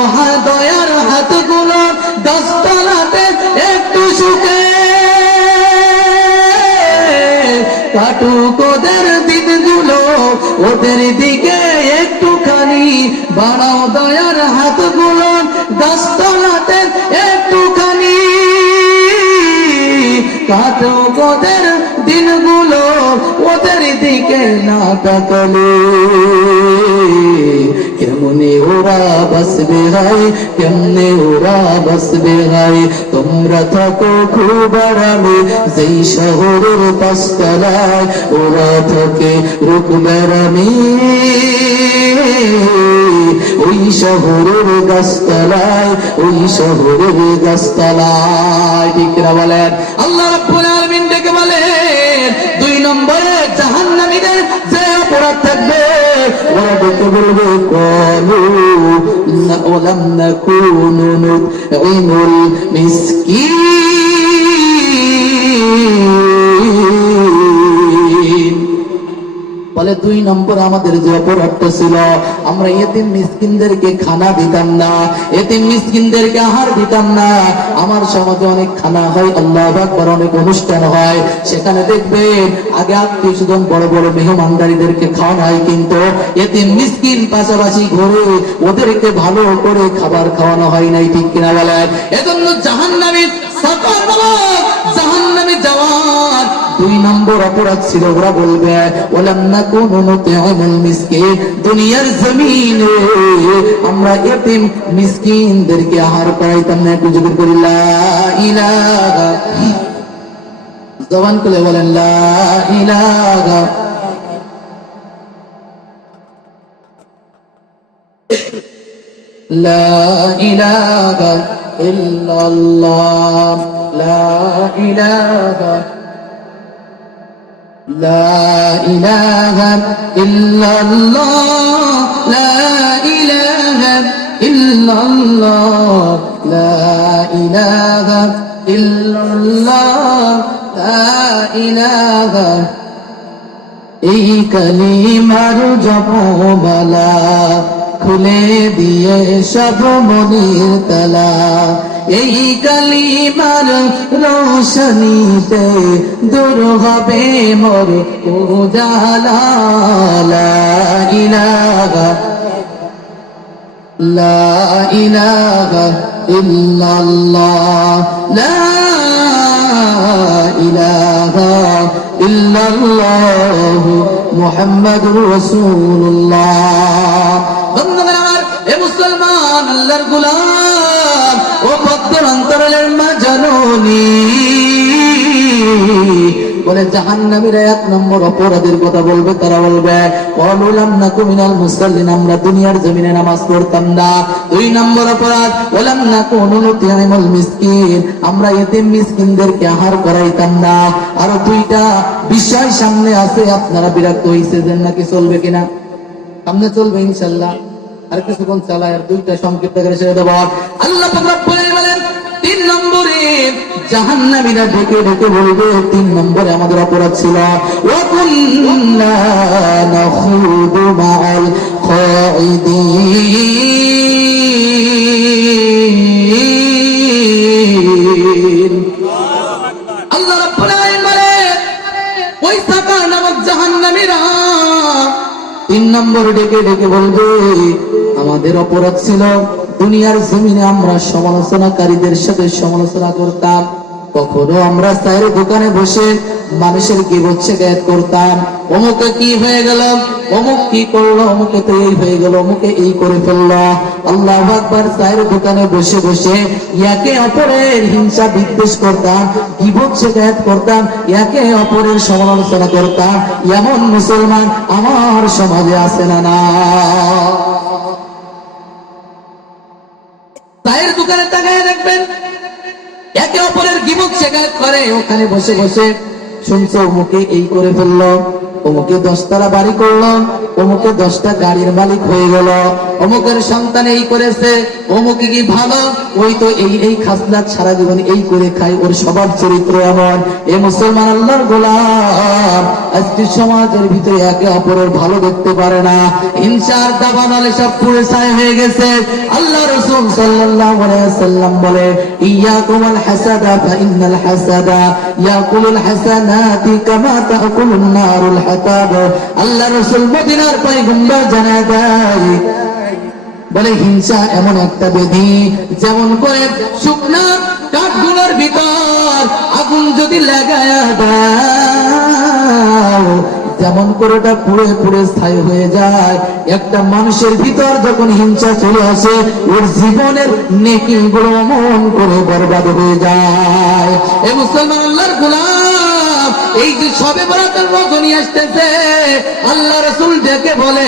দয়ার হাতগুলো, গাছতলাতে একটু সুখে কাটুক ওদের দিনগুলো, ওদের দিকে একটুখানি বাড়াও দয়ার হাতগুলো, গাছতলাতে একটুখানি কাটো ওদের দিনগুলো, ওদের দিকে না তাকালে কেমনে ওরা বাসবে হয়, কেমনে ওরা বাসবে হয়। তোমরা থাকো খুব আরামে যেই শহরের পাঁচতলায়, ওরা থাকে রোগ ব্যারামে ওই শহরের গাছতলায়, ওই শহরের গাছতলায়। ঠিক না বলেন? আল্লাহ রাব্বুল আলামিন ডেকে বলেন, 2 নম্বরে জাহান্নামীদের যে অপরাধ থাকবে, ওরা ডেকে বলবে ক্বালু ওয়ালাম নাকুনু নুতঈমুল মিসকিন। বলে 2 নম্বর আমাদের যে অপরাধটা ছিল, আমরা এতিম মিসকিনদেরকে খানা দিতাম না, এতিম মিসকিনদেরকে আহার দিতাম না। আমার সমাজে অনেক খানা হয়, আল্লাহু আকবার, অনেক অনুষ্ঠান হয়, সেখানে দেখবেন আগে আত্মীয়স্বজন বড় বড় মেহমানদারিদেরকে খাওয়ানো হয়, কিন্তু এতিম মিসকিন পাশাপাশি ঘরে ওদেরকে ভালো করে খাবার খাওয়ানো হয় নাই। ঠিক কিনা বলেন? এজন্য জাহান্নামী সাফার নামক জাহান্নামে যাওয়ার 2 নম্বর অপরাধ ছিল। ওরা বলবে ওয়ালাম নাকুনু নুতঈমুল মিসকিন, দুনিয়ার জমিনে আমরা এতিম মিসকিনদেরকে আহার করাইতাম না। একটু জিকির করি লা ইলাহা, জবান খুলে বলেন লা ইলাহা লা ইলাহা ইল্লাল্লাহ, লা ইলাহা لا إله إلا الله، لا إله إلا الله، لا إله إلا الله، لا إله। এই কালিমার জপমালা খুলে দিয়ে সব মনির তালা, এই কালিমার রোশনীতে দূর হবে মোর উজালা। লা ইলাহা লা ইলাহা ইল্লাল্লাহ, লা ইলাহা ইল্লাল্লাহ মুহাম্মাদুর রাসূলুল্লাহ। বন্ধুগণ আমার, এ মুসলমান আল্লাহর গোলাম ও ভক্তের অন্তরের মা জননী, বলে জাহান্নামীরা 1 নম্বর অপরাধের কথা বলবে। তারা বলবে ক্বালু লাম নাকু মিনাল মুসাল্লিন, আমরা দুনিয়ার জমিনে নামাজ পড়তাম না। 2 নম্বর অপরাধ ওয়ালাম নাকুনু নুতঈমুল মিসকিন, আমরা এতিম মিসকিনদেরকে আহার করাইতাম না। আর 2টা বিষয় সামনে আছে, আপনারা বিরক্ত হইছেন নাকি? চলবে কিনা? সামনে চলবে ইনশাআল্লাহ, আর কিছুক্ষণ চালায়, আর 2টা সংক্ষিপ্ত করে ছেড়ে দেব। আল্লাহ পাক রব্বুল আলামিন বলেন 3 নম্বরে জাহান্নামীরা ডেকে ডেকে বলবে 3 নম্বরে আমাদের অপরাধ ছিল ওয়া কুন্না নাখুদু মাআল খাইদিন। আল্লাহ রাব্বুল আলামিন বলেন ওই সাকার নামক জাহান্নামীরা 3 নম্বর ডেকে ডেকে বলবে আমাদের অপরাধ ছিল দুনিয়ার জমিনে আমরা সমালোচনাকারীদের সাথে সমালোচনা করতাম, কখনো আমরা চায়ের দোকানে বসে মানুষের গীবত শিকায়ত করতাম, অমুকে কি হয়ে গেল, অমুক কি করলো, অমুকে তো এই হয়ে গেল, অমুকে এই করে ফেললো। আল্লাহু আকবার। চায়ের দোকানে বসে বসে একে অপরের হিংসা বিদ্বেষ করতাম, গীবত শিকায়ত করতাম, একে অপরের সমালোচনা করতাম। এমন মুসলমান আমার সমাজে আছে না? না। চায়ের দোকানে তাকায় দেখবেন একে অপরের গীবত শিকায়ত করে, ওখানে বসে বসে শুনছো অমুকে এই করে ফেললো, অমুকে 10তলা বাড়ি করলো, অমুকে 10টা গাড়ির মালিক হয়ে গেল, অমুকের সন্তান এই করেছে, অমুকে কি ভালো, ওই তো এই খাসলাত সারা জীবন এই করে খায়, ওর স্বভাব চরিত্র এমন। এ মুসলমান আল্লাহর গোলাম আজকে সমাজের ভিতরে একে অপরের ভালো দেখতে পারে না, হিংসার দাবানলে সব পুড়ে ছাই হয়ে গেছে। আল্লাহ রাসূল সাল্লাল্লাহু আলাইহি ওয়াসাল্লাম বলে ইয়াকুমুল হাসাদা ফা ইন্নাল হাসাদা ইয়াকুলুল হাসানাতি কামা তাকুলুন নারুল হাতাব। আল্লাহ রাসূল মদিনার পয়গম্বর জানায় দেয় বলে হিংসা এমন একটা ব্যাধি যেমন করে শুকনা কাঠগুলোর ভিতর আগুন যদি লাগায়া দাও যেমন করে ওটা পুড়ে পুড়ে স্থায়ী হয়ে যায়, একটা মানুষের ভিতর যখন হিংসা চলে আসে ওর জীবনের নেকিগুলো অমন করে বরবাদ হয়ে যায়। এ মুসলমান আল্লাহর গোলাম, এই যে সবে বরাতের রজনী আসতেছে, আল্লাহ রাসূল ডেকে বলে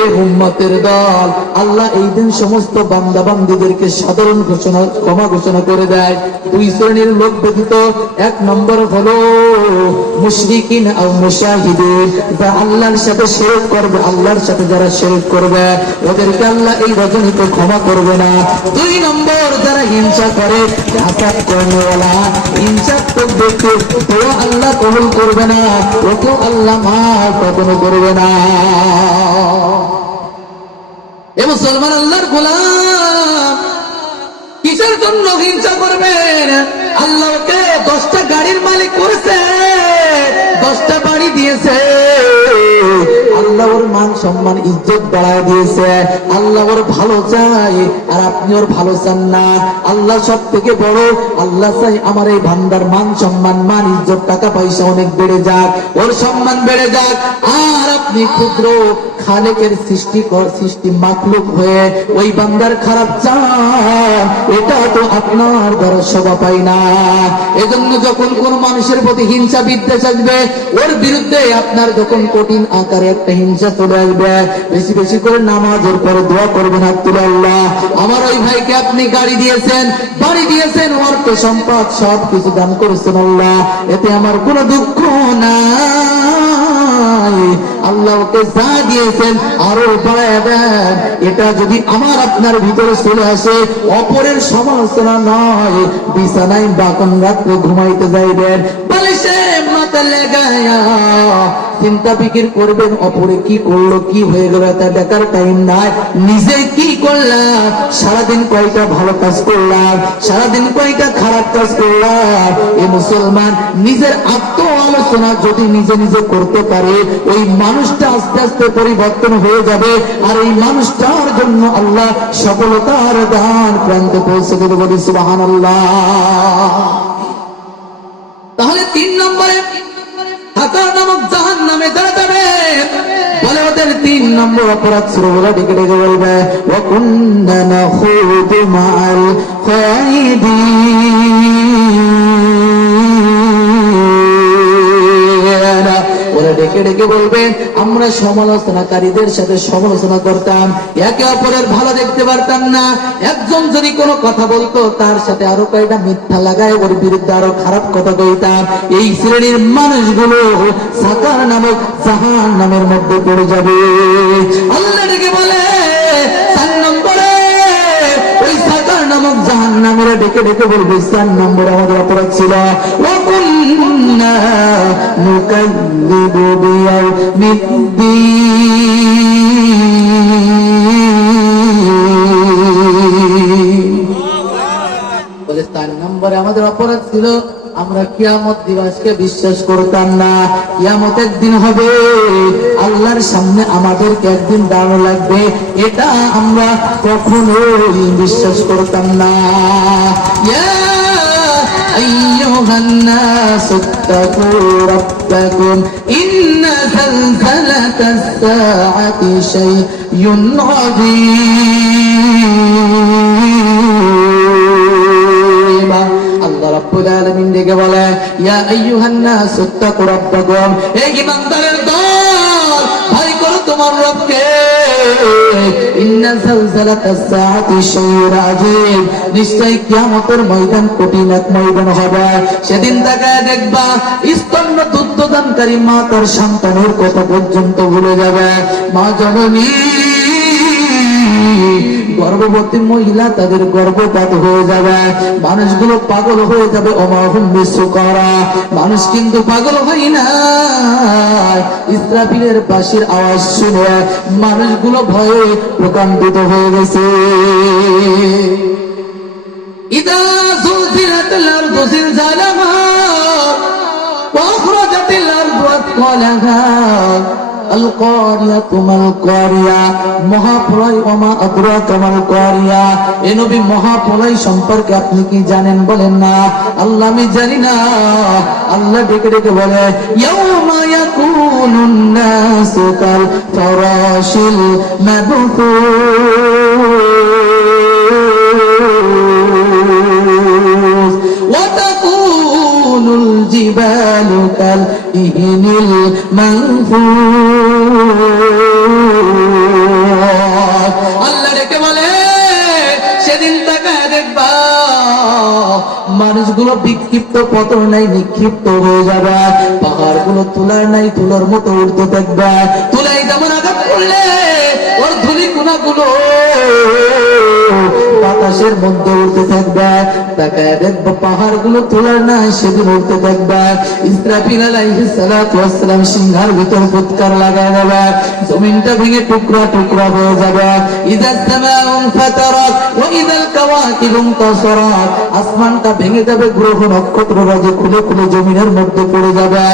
এ উম্মতের দল, আল্লাহ এই দিন সমস্ত বান্দা বান্দীদেরকে সাধারণ ঘোষণা ক্ষমা ঘোষণা করে দেয় 2 শ্রেণীর লোক ব্যতীত। 1 নম্বর হলো মুশরিকিন আও মুশাহিদিন, যারা আল্লাহর সাথে শিরক করবে, আল্লাহর সাথে যারা শিরক করবে ওদেরকে আল্লাহ এই রজনীতে ক্ষমা করবে না। 2 নম্বর যারা হিংসা করে, হাসাদ করেওয়ালা হিংসাত্মক ব্যক্তি, তো আল্লাহ কবুল করবে না, ওকেও আল্লাহ মাফ কখনো করবে না। এ মুসলমান আল্লাহর গোলাম, কিসের জন্য হিংসা করবেন? আল্লাহকে 10টা গাড়ির মালিক করেছে, 10টা বাড়ি দিয়েছে, আল্লাহ ওর মান সম্মান ইজ্জত বাড়ায় দিয়েছে, আল্লাহ ওর ভালো চাই আর আপনি ওর ভালো চান না। আল্লাহ সব থেকে বড়, আল্লাহ চাই আমার এই বান্দার মান সম্মান, মান ইজ্জত, টাকা পয়সা অনেক বেড়ে যাক, ওর সম্মান বেড়ে যাক, আর আপনি ক্ষুদ্র খালেকের সৃষ্টি মাখলুক হয়ে ওই বান্দার খারাপ চান, এটা তো আপনার দ্বারা শোভা পায় না। এজন্য যখন কোন মানুষের প্রতি হিংসা বিদ্বেষ আসবে, ওর বিরুদ্ধে আপনার যখন কঠিন আকারে একটা হিংসা চলে আসবে, বেশি বেশি করে নামাজের পরে দোয়া করবেন, আল্লাহ আমার ওই ভাইকে আপনি গাড়ি দিয়েছেন, বাড়ি দিয়েছেন, অর্থ সম্পদ সব কিছু দান করেছেন, আল্লাহ এতে আমার কোনো দুঃখ নাই, আল্লাহ ওকে যা দিয়েছেন আরো বাড়ায় দেন। এটা যদি আমার আপনার ভিতরে চলে আসে, অপরের সমালোচনা নয়, বিছানায় বাকন রাত্রে ঘুমাইতে যাইবেন বালিশে মাথা লাগায়া চিন্তা ফিকির করবেন অপরে কি করলো, কি হয়ে গেল, তা দেখার টাইম নাই, নিজে কি করলাম, সারাদিন কয়টা ভালো কাজ করলাম, সারাদিন কয়টা খারাপ কাজ করলাম। এ মুসলমান নিজের আত্ম আলোচনা যদি নিজে নিজে করতে পারে, ওই মানুষটা আস্তে আস্তে পরিবর্তন হয়ে যাবে, আর এই মানুষটার জন্য আল্লাহ সফলতার দান প্রান্তে পৌঁছে দেবে, বলি সুবহানাল্লাহ। তাহলে 3 নম্বরে হাকার নামক জাহান্নামে যারা যাবে, বলে ওদের 3 নম্বর অপরাধ ছিল, ওরা ডেকে ডেকে বলবে ওয়া কুন্না নাখুদু মাআল খাইদিন। ওরা ডেকে ডেকে বলবে আমরা সমালোচনাকারীদের সাথে সমালোচনা করতাম, একে অপরের ভালো দেখতে পারতাম না, একজন যদি কোনো কথা বলতো তার সাথে আরো কয়টা মিথ্যা লাগায় ওর বিরুদ্ধে আরো খারাপ কথা কইতাম। এই শ্রেণীর মানুষগুলো সাকার নামক জাহান্নামের মধ্যে পড়ে যাবে। আল্লাহ ডেকে বলে 4 নম্বরে ওই সাকার নামক জাহান্নাম জাহান্নামীরা ডেকে ডেকে বলবে 4 নম্বর আমাদের অপরাধ ছিল ওয়া কুন্না নুকাযযিবু বিয়াউমিদ্দিন। বলে 4 নম্বরে আমাদের অপরাধ ছিল আমরা কিয়ামত দিবসকে বিশ্বাস করতাম না। কিয়ামতের দিন হবে, আল্লাহর সামনে আমাদেরকে একদিন দাঁড়ানো লাগবে, এটা আমরা কখনোই বিশ্বাস করতাম না। ইয়া আইয়ুহান নাসু ইত্তাকু রাব্বাকুম ইন্না যালযালাতাস সাআতি শাইউন আযীম। আল্লাহ রাব্বুল আলামিন ডেকে বলে ইয়া আইয়ুহান নাস ইত্তাকু রাব্বাকুম, হে ঈমানদারের দল, ভয় করো তোমার রবকে। ইন্না যালযালাতাস সাআতি শাইউন আযীম, নিশ্চয় কিয়ামতের ময়দান কঠিন এক ময়দান হবে। সেদিন তাকায় দেখবা স্তন্য দুগ্ধদানকারী মা তার সন্তানের কথা পর্যন্ত ভুলে যাবে। মা জননী, গর্ভবতী মহিলা তাদের গর্ভপাত হয়ে যাবে, মানুষগুলো পাগল হয়ে যাবে। ওমাহুম বিসুকারা, মানুষ কিন্তু পাগল হয় না। ইসরাফিলের বাঁশির আওয়াজ শুনে মানুষগুলো ভয়ে প্রকম্পিত হয়ে গেছে। ইদা যুলজিলাতিল আরদু জিলজালাহা ওয়া আখরাজাতিল আরদু আথকালাহা আল কারিয়াতু মাল কারিয়া, মহাপ্রলয়। ওমা আদরাকা মাল কারিয়া, এ নবী মহাপ্রলয় সম্পর্কে আপনি কি জানেন? বলেন না আল্লাহ আমি জানি না। আল্লাহ ডেকে ডেকে বলে ইয়াউমা ইয়াকুনুন নাসু কাল ফারাশিল মাবথুস ওয়া তাকুনুল জিবালু কাল ইহনিল মানফুস। আল্লাহ ডেকে বলে সেদিন তাকায় দেখবা মানুষগুলো বিক্ষিপ্ত, পতন নাই, নিক্ষিপ্ত হয়ে যাবে। পাহাড়গুলো তুলার নাই, তুলার মতো উঠতে থাকবে। তুলাই যেমন আঘাত করলে ওর ধুলি কোনাগুলো বাতাসের মধ্যে উঠতে থাকবে। তাকায় দেখবো পাহাড়গুলো তোলার নাই, সেদিন উঠতে থাকবে। ইসরাফিল আলাইহিস সালাতু ওয়াস সালাম সিংহার ভিতর ফুৎকার লাগায় দেবে, জমিনটা ভেঙে টুকরা টুকরা হয়ে যাবে। ইযাস সামাউ ফাতারাত ওয়া ইযাল কাওয়াকিবু ইনতাসারাত, আসমানটা ভেঙে যাবে, গ্রহ নক্ষত্ররা যে খুলে খুলে জমিনের মধ্যে পড়ে যাবে।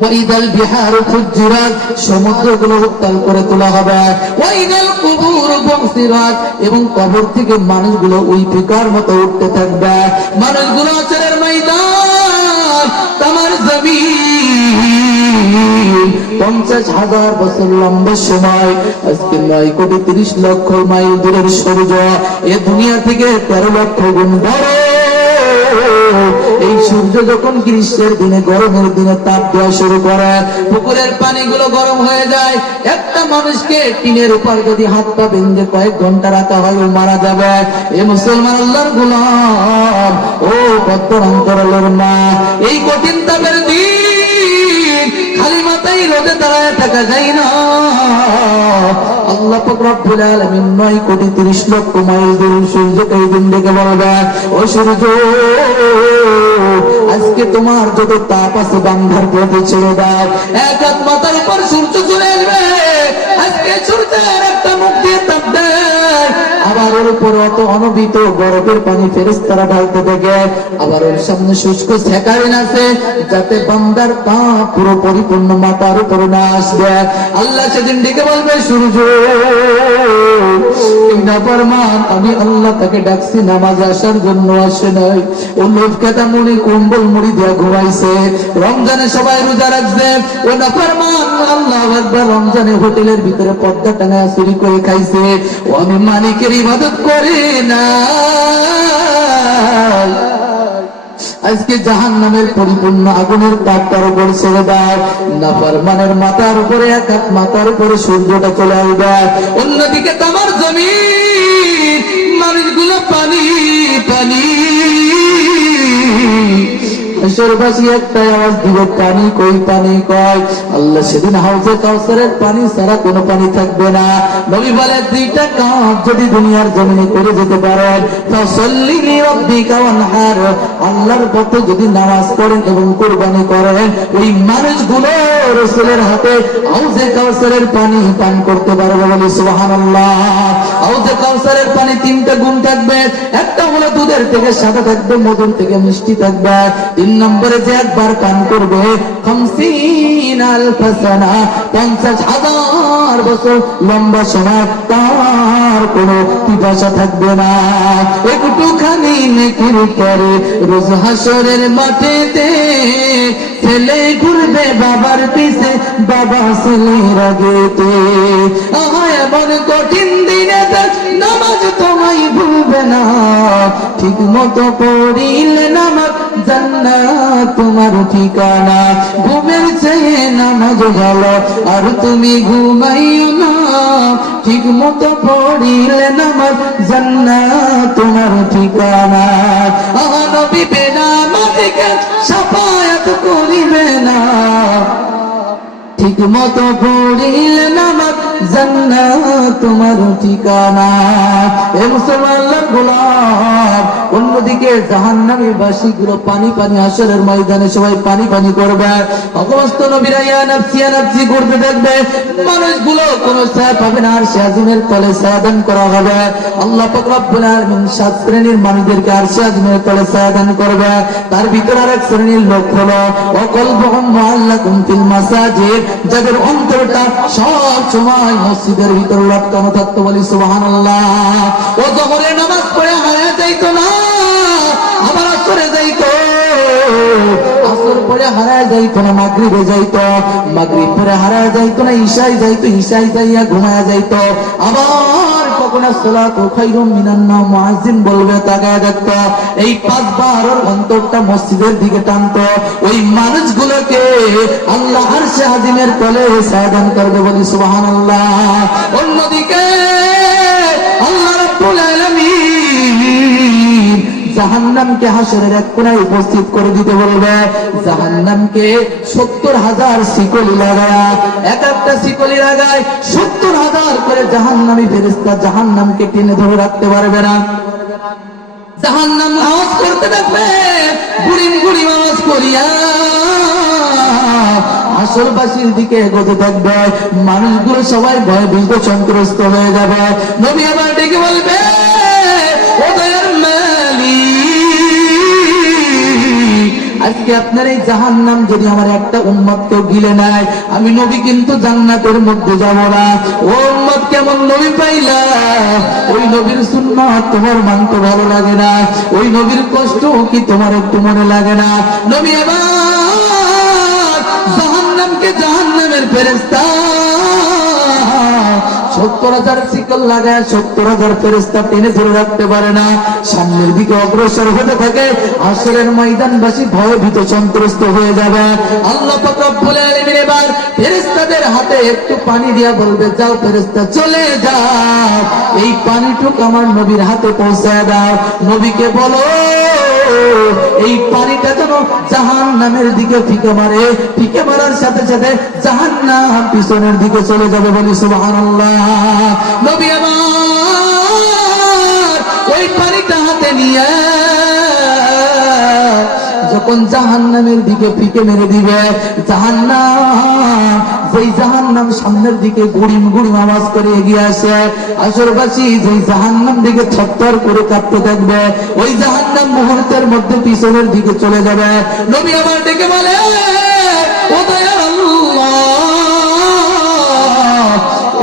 ওয়া ইযাল বিহারু ফুজ্জিরাত, সমুদ্রগুলো উত্তাল করে তোলা হবে। ওয়া ইযাল কুবুরু বুসিরাত, এবং কবর থেকে মানুষগুলো ওই পিকার মতো উঠতে থাকবে। মানুষগুলো আছরের ময়দান, তামার জমিন 50,000 বছর লম্বা সময়, আজকে 9,30,00,000 মাইল দূরের সূর্য এ দুনিয়া থেকে 13 লক্ষ গুণ বড়। এই সূর্য যখন গ্রীষ্মের দিনে, গরমের দিনে তাপ দেওয়া শুরু করে, পুকুরের পানিগুলো গরম হয়ে যায়। একটা মানুষকে টিনের উপর যদি হাত পা বেঁধে কয়েক ঘন্টা রাখা হয়, ও মারা যাবে। এ মুসলমান আল্লাহর গোলাম, ও পদ্মরান্তরালের মা, এই কঠিন তাপের দিন খালি মাথায় রোদে দাঁড়ায় থাকা যায় না। আল্লাহ পাক রব্বুল আলামিন 9,30,00,000 মাইল দূরের সূর্যকে এই দিন ডেকে বলবে ও সূর্য, আজকে তোমার যত তাপ আছে বান্ধার প্রতি ছেড়ে দাও। এক হাত মাথার উপর সূর্য চলে আসবে, আজকে সূর্যের একটা মুখ দিয়ে তাপ দেয়, আবার ওর উপর অত অনবিত বরফের পানি ফেরেশতারা ঢালতে থাকে। আবার ওর সামনে শুষ্ক সেকারিন আছে, যাতে বান্দার তাপ পুরো পরিপূর্ণ মাথার উপর না আসবে। আল্লাহ সেদিন ডেকে বলবে সূর্য, নাফরমান আমি আল্লাহ তাকে ডাকছি, নামাজে আসার জন্য আসে নাই। ও লোভ খেতা মুড়ি কম্বল মুড়ি দিয়ে ঘুমাইছে। রমজানে সবাই রোজা রাখছে, ও নাফরমান আল্লাহু আকবার রমজানে হোটেলের ভিতরে পর্দা টাঙায় চুরি করে খাইছে। ও আমি মালিকের ইবাদত করি না। আজকে জাহান্নামের পরিপূর্ণ আগুনের তাপ তার উপর ছেড়ে দাও। নাফরমানের মাথার উপরে, এক হাত মাথার উপরে সূর্যটা চলে আসবে, অন্যদিকে তামার জমিন মানুষগুলো পানি পানি। হাসরবাসী একটা আওয়াজ দিবে, পানি কই, পানি কই। আল্লাহ সেদিন হাউজে কাউসারের পানি ছাড়া কোনো পানি থাকবে না। নবী বলে, দুইটা কাজ যদি দুনিয়ার জমিনে করে যেতে পারেন, ফাসাল্লি লিরাব্বিকা ওয়ানহার, আল্লাহর পথে যদি নামাজ পড়েন এবং কুরবানি করেন, ওই মানুষগুলো রাসূলের হাতে হাউজে কাউসারের পানি পান করতে পারবে। বলি সুবহানাল্লাহ। হাউজে কাউসারের পানি তিনটা গুণ থাকবে। একটা হলো দুধের থেকে সাদা থাকবে, মধুর থেকে মিষ্টি থাকবে। 3 নম্বরে যে একবার পান করবে 50,000 সানা, 50,000 বছর লম্বা সময় তার কোনো পিপাসা থাকবে না। একটুখানি নেকির পরে রোজ হাসরের মাঠেতে ছেলে ঘুরবে বাবার পিছে, বাবা ছেলের আগেতে। এমন কঠিন দিনে নামাজ তোমায় ভুলবে না, ঠিক মতো পড়িলে নামাজ জান্নাত তোমার ঠিকানা। ঘুমের চেয়ে নামাজ ভালো, আর তুমি ঘুমাইও না, ঠিক মতো পড়িলে নামাজ জান্নাত তোমার ঠিকানা। নবী বেনামাজিকে শাফায়াত করিবে না, ঠিক মতো পড়িলে নামাজ জান্নাত তোমার ঠিকানা। এ মুসলমান গোলাম, অন্যদিকে জাহান্নামী বাসীগুলো পানি পানি হাসরের ময়দানে সবাই পানি পানি করবে। অগমস্ত নবীরা ইয়া নাফসি ইয়া নাফসি করতে থাকবে। মানুষগুলো কোনো ছায়া পাবে না, আর আরশের তলে ছায়া দান করা হবে। আল্লাহ পাক রব্বুল আলামিন 7 শ্রেণীর মানুষদেরকে আরশের তলে ছায়া দান করবে। তার ভিতর আরেক শ্রেণীর লোক হলো ওয়াকলবুহুম মুআল্লাকুম ফিল মাসাজিদ, যাদের অন্তরটা সব সময় মসজিদের ভিতর লটকানো থাকতো। বলি সুবহানাল্লাহ। ও যখনে নামাজ পড়ে হারায় যাইতো না, আবার আসরে যাইতো, আসর পরে হারায় যাইতো না, মাগরিবে যাইতো, মাগরিব পরে হারায় যাইতো না, ঈশায় যাইতো, ঈশায় যাইয়া ঘুমায়া যাইতো। আবার কখন সালাতু খায়রুম মিনান নাওম, মুয়াজ্জিন বলবে তাকায় দেখতো। এই 5 বার ওর অন্তরটা মসজিদের দিকে টানতো। ওই মানুষগুলোকে আল্লাহ আরশে আজিমের তলে ছায়া দান করবে। বলি সুবহানাল্লাহ। অন্যদিকে আল্লাহ রাব্বুল আলামিন জাহান্নামকে হাসরের এক কোণায় উপস্থিত করে দিতে বলবে। জাহান্নামকে 70,000 শিকলি লাগায়া, এক একটা শিকলি লাগায় 70,000 করে জাহান্নামী ফেরেশতা জাহান্নামকে টেনে ধরে রাখতে পারবে না। জাহান্নাম আওয়াজ করতে থাকবে, গুড়িম গুড়িম আওয়াজ করিয়া আসরবাসীর দিকে এগোতে থাকবে। মানুষগুলো সবাই ভয় ভীত সন্ত্রস্ত হয়ে যাবে। নবী আবার ডেকে বলবে, ও দয়ার মালিক, আজকে আপনার এই জাহান্নাম যদি আমার একটা উম্মতকে গিলে নেয়, আমি নবী কিন্তু জান্নাতের মধ্যে যাব না। ও উম্মত, কেমন নবী পাইলা? ওই নবীর সুন্নাত তোমার মানতে ভালো লাগে না? ওই নবীর কষ্ট কি তোমার একটু মনে লাগে না? নবী আবার জাহান্নামকে জাহান্নামের ফেরেশতা 70,000 শিকল লাগায় 70,000 ফেরেশতা টেনে ধরে রাখতে পারে না। সামনের দিকে অগ্রসর হতে থাকে। হাসরের ময়দানবাসী ভয়ে ভীত সন্ত্রস্ত হয়ে যাবে। আল্লাহ পাক রব্বুল আলামিন এবার ফেরেশতাদের হাতে একটু পানি দিয়া বলবে, যাও ফেরেশতা চলে যাও, এই পানিটুকু আমার নবীর হাতে পৌঁছায় দাও। নবীকে বলো এই পানিটা যেন জাহান্নামের দিকে ফিকে মারে, ফিকে মারার সাথে সাথে জাহান্নাম পিছনের দিকে চলে যাবে। বলি সুবহানাল্লাহ। নবী আমার ওই পানিটা হাতে নিয়ে যখন জাহান্নামের দিকে ফিকে মেরে দিবে, জাহান্নাম, যেই জাহান্নাম সামনের দিকে গুড়িম গুড়িম আওয়াজ করে এগিয়ে আসে, আসরবাসী যেই জাহান্নাম দিকে ছটফট করে কাঁপতে থাকবে, ওই জাহান্নাম মুহূর্তের মধ্যে পিছনের দিকে চলে যাবে। নবী আবার ডেকে বলে, ও দয়ার আল্লাহ,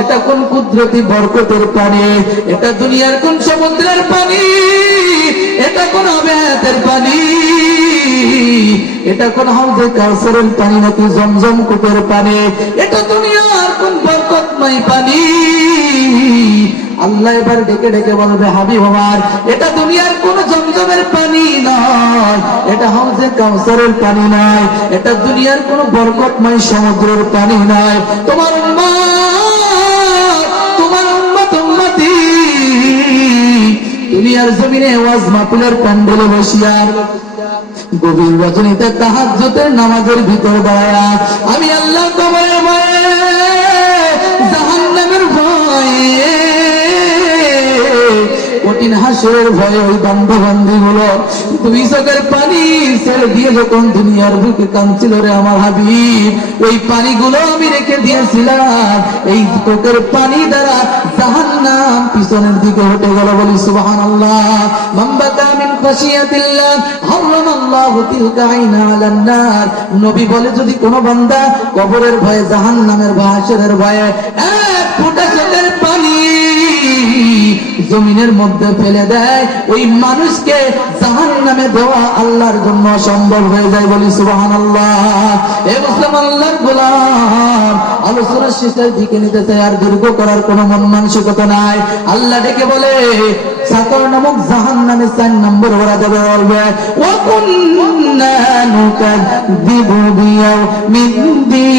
এটা কোন কুদরতি বরকতের পানি? এটা দুনিয়ার কোন সমুদ্রের পানি? এটা কোন আবেতের পানি? এটা কোন হাউজে কাউসারের পানি নাকি জমজম কূপের পানি? এটা দুনিয়ার কোন বরকতময় পানি? আল্লাহ এবার ডেকে ডেকে বলবে, হাবিব আমার, এটা দুনিয়ার কোন জমজমের পানি নয়, এটা হাউজে কাউসারের পানি নয়, এটা দুনিয়ার কোন বরকতময় সমুদ্রের পানি নয়। তোমার উম্মত উম্মতি দুনিয়ার জমিনে ওয়াজ মাহফিলের প্যান্ডেলে বসিয়া গভীর রজনীতে তাহাজ্জুদের নামাজের ভিতর দাঁড়ায়া আমি আল্লাহ কবরের ভয়ে জাহান্নামের ভয়ে কঠিন হাসরের ভয়ে ওই বান্ধবন্ধী গুলো দুই চোখের পানি ছেড়ে দিয়ে যখন দুনিয়ার বুকে কাঁদছিল রে আমার হাবিব, ওই পানিগুলো আমি রেখে দিয়েছিলাম, এই চোখের পানি দ্বারা জাহান্নাম পিছনের দিকে হটে গেল। বলি সুবহানাল্লাহ। মাম্বাকা মিন খাশিয়াতিল্লাহ হারামাল্লাহু তিলকা আইনা আলান নার। নবী বলে যদি কোনো বান্দা কবরের ভয়ে জাহান্নামের ভয়ে হাসরের ভয়ে এক ফোঁটা চোখের পানি জমিনের মধ্যে ফেলে দেয়, ওই মানুষকে জাহান্নামে দেওয়া আল্লাহর জন্য সম্ভব হয়ে যায়। বলি সুবহানাল্লাহ। এ মুসলিম আল্লাহর গোলাম, আলোচনা শেষের দিকে নিতে চাই, আর দীর্ঘ করার কোনো মন মানসিকতা নাই। আল্লাহ ডেকে বলে সাকর নামক জাহান্নামে 4 নম্বর ওরা দেবে, বলবে ওয়া কুন্না নুকাযযিবু বিয়াউমিদ্দিন।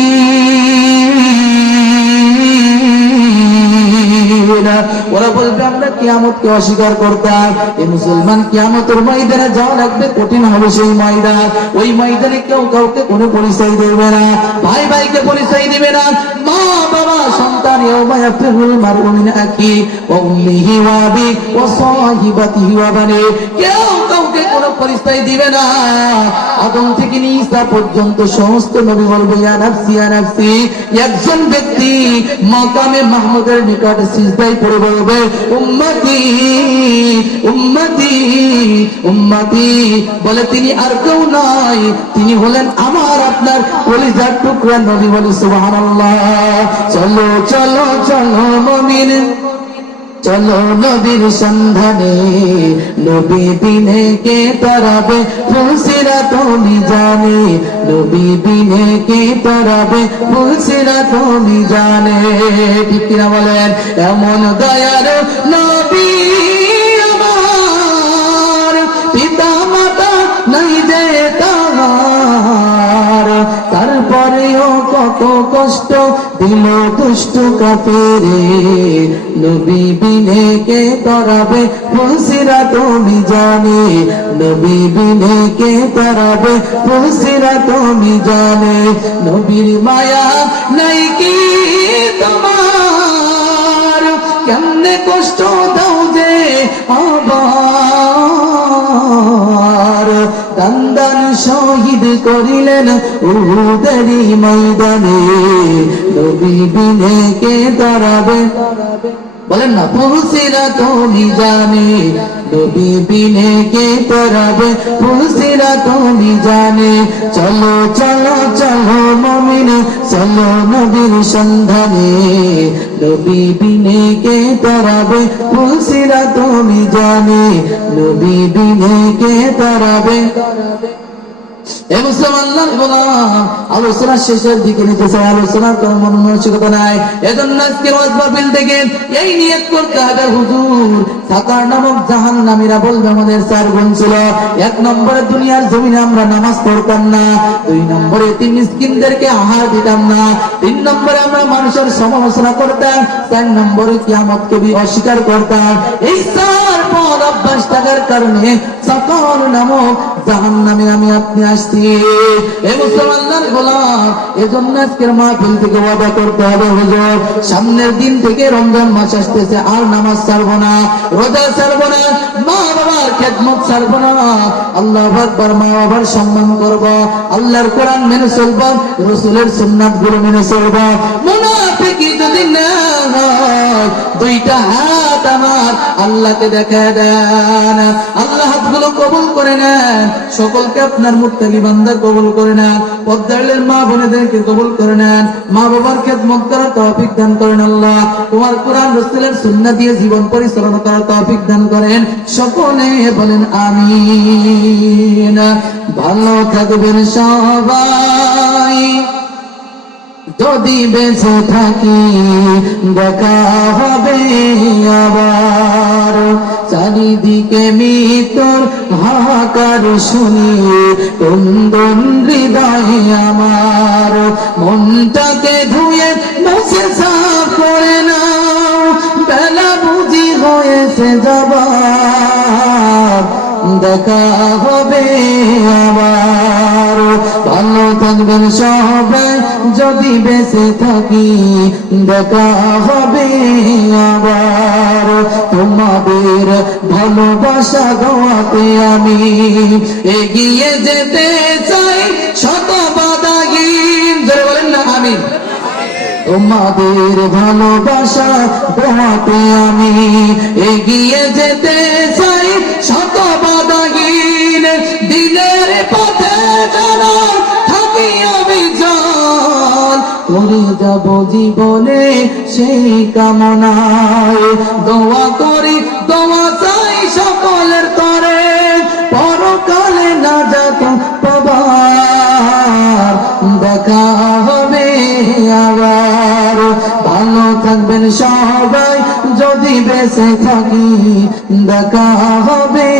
ওরা বলবে আমরা কিয়ামতকে অস্বীকার করতাম। এই মুসলমান কিয়ামতের ময়দানে যাওয়া লাগবে, কঠিন হবে সেই ময়দান। ওই ময়দানে কেউ কাউকে কোনো পরিচয় দেবে না, ভাই ভাইকে পরিচয় দিবে না, মা বাবা সন্তান ইয়াউমা ইয়াফিরুল মারউ মিন আখি ওয়া উম্মিহি ওয়া আবি ওয়া সাহিবাতিহি ওয়া বানি। কেউ কাউকে কোনো পরিচয় দিবে না। আদম থেকে নিয়ে ঈসা পর্যন্ত সমস্ত নবী বলবে ইয়া নাফসি ইয়া নাফসি। একজন ব্যক্তি মাকামে মাহমুদের নিকটে সিজদায় পড়ে বলবে উম্মতি উম্মতি উম্মতি। বলে তিনি আর কেউ নয়, তিনি হলেন আমার আপনার কলিজার টুকরা নবী। বলি সুবহানাল্লাহ। চলো চলো চলো মুমিন, চলো নবীর সন্ধানে, নবী বিনে কে তরাবে ফুলসিরাত মিজানে, নবী বিনে কে তরাবে ফুলসিরাত মিজানে। ঠিক কিনা বলেন? এমন দয়ার নবী আমার, পিতা মাতা নাই যে তাহার, তারপরেও কত কষ্ট দিল দুষ্ট কাফেরে, নবী বিনে কে তরাবে ফুলসিরাত মিজানে, নবী বিনে কে তরাবে ফুলসিরাত মিজানে। নবীর মায়া নাই কি তোমার, কেমনে কষ্ট দাও যে আবার, দান শহীদ করিলেন উহুদেরই ময়দানে, নবী বিনে কে তরাবে, বলেন না ফুলসিরাত মিজানে, নবী বিনে কে তরাবে ফুলসিরাত মিজানে। চলো চলো চলো মুমিন, চলো নবীর সন্ধানে, নবী বিনে কে তরাবে ফুলসিরাত মিজানে, নবী বিনে কে তরাবে। এই মুসলমানদের গোলাম, আলোচনা শেষের দিকে নিতে চাই, আলোচনার কোনো মন মানসিকতা নাই। এজন্য আজকে ওয়াজ মাহফিল থেকে এই নিয়ত করতে হবে, হুজুর সাকার নামক জাহান্নামীরা বলবে আমাদের 4 গুণ ছিল। 1 নম্বরে দুনিয়ার জমিনে আমরা নামাজ পড়তাম না, 2 নম্বরে এতিম মিসকিনদেরকে আহার দিতাম না, 3 নম্বরে আমরা মানুষের সমালোচনা করতাম, 4 নম্বরে কিয়ামতকে অস্বীকার করতাম। এই 4 পদ অভ্যাস থাকার কারণে সাকার নামক জাহান্নামে আমি আপনি আসছি। এই মুসলমানদের গোলাম, এজন্য আজকের মাহফিল থেকে ওয়াদা করতে হবে, হুজুর সামনের দিন থেকে রমজান মাস আসতেছে, আর নামাজ ছাড়বো না, রোজা ছাড়বো না, মা বাবার খেদমত ছাড়বো না, আল্লাহু আকবার, মা বাবার সম্মান করব, আল্লাহর কোরআন মেনে চলব, রাসূলের সুন্নাত গুলো মেনে চলব। মুনাফিকি যদি না হয়, 2টা হাত আমার আল্লাহকে দেখা দেন, আল্লাহ হাতগুলো কবুল করে নেন, সকলকে আপনার মুত্তাকি বান্দা কবুল করে নেন, পর্দার মা বোনেদেরকে কবুল করে নেন, মা বাবার খেদমত করার তৌফিক দান করেন আল্লাহ, তোমার কোরআন রাসূলের সুন্নাহ দিয়ে জীবন পরিচালনা করার তৌফিক দান করেন, সকলে বলেন আমিন। ভালো থাকবেন সবাই, যদি বেঁচে থাকি দেখা হবে আবার, চারিদিকে মৃত্যুর হাহাকার শুনি কুন্দন হৃদয়ে আমার, মনটাকে ধুয়ে মুছে সাফ করে নাও, বেলা বুঝি হয়েছে যাবার। দেখা হবে আবার। ভালো থাকবেন সবাই যদি বেঁচে থাকি, দেখা হবে আবার। তোমাদের ভালোবাসা দোয়াতে আমি এগিয়ে যেতে চাই, শত বাধাহীন, জোরে বলেন না আমিন। তোমাদের ভালোবাসা দোয়াতে আমি এগিয়ে যেতে চাই, শত বাধাহীন। দিনের পথে যেন থাকি আমি জল, করে যাব জীবনে সেই কামনায়। দোয়া করি, দোয়া চাই সকলের তরে, পরকালে নাজাত পাবার, দেখা হবে আবার। ভালো থাকবেন সবাই যদি বেঁচে থাকি, দেখা হবে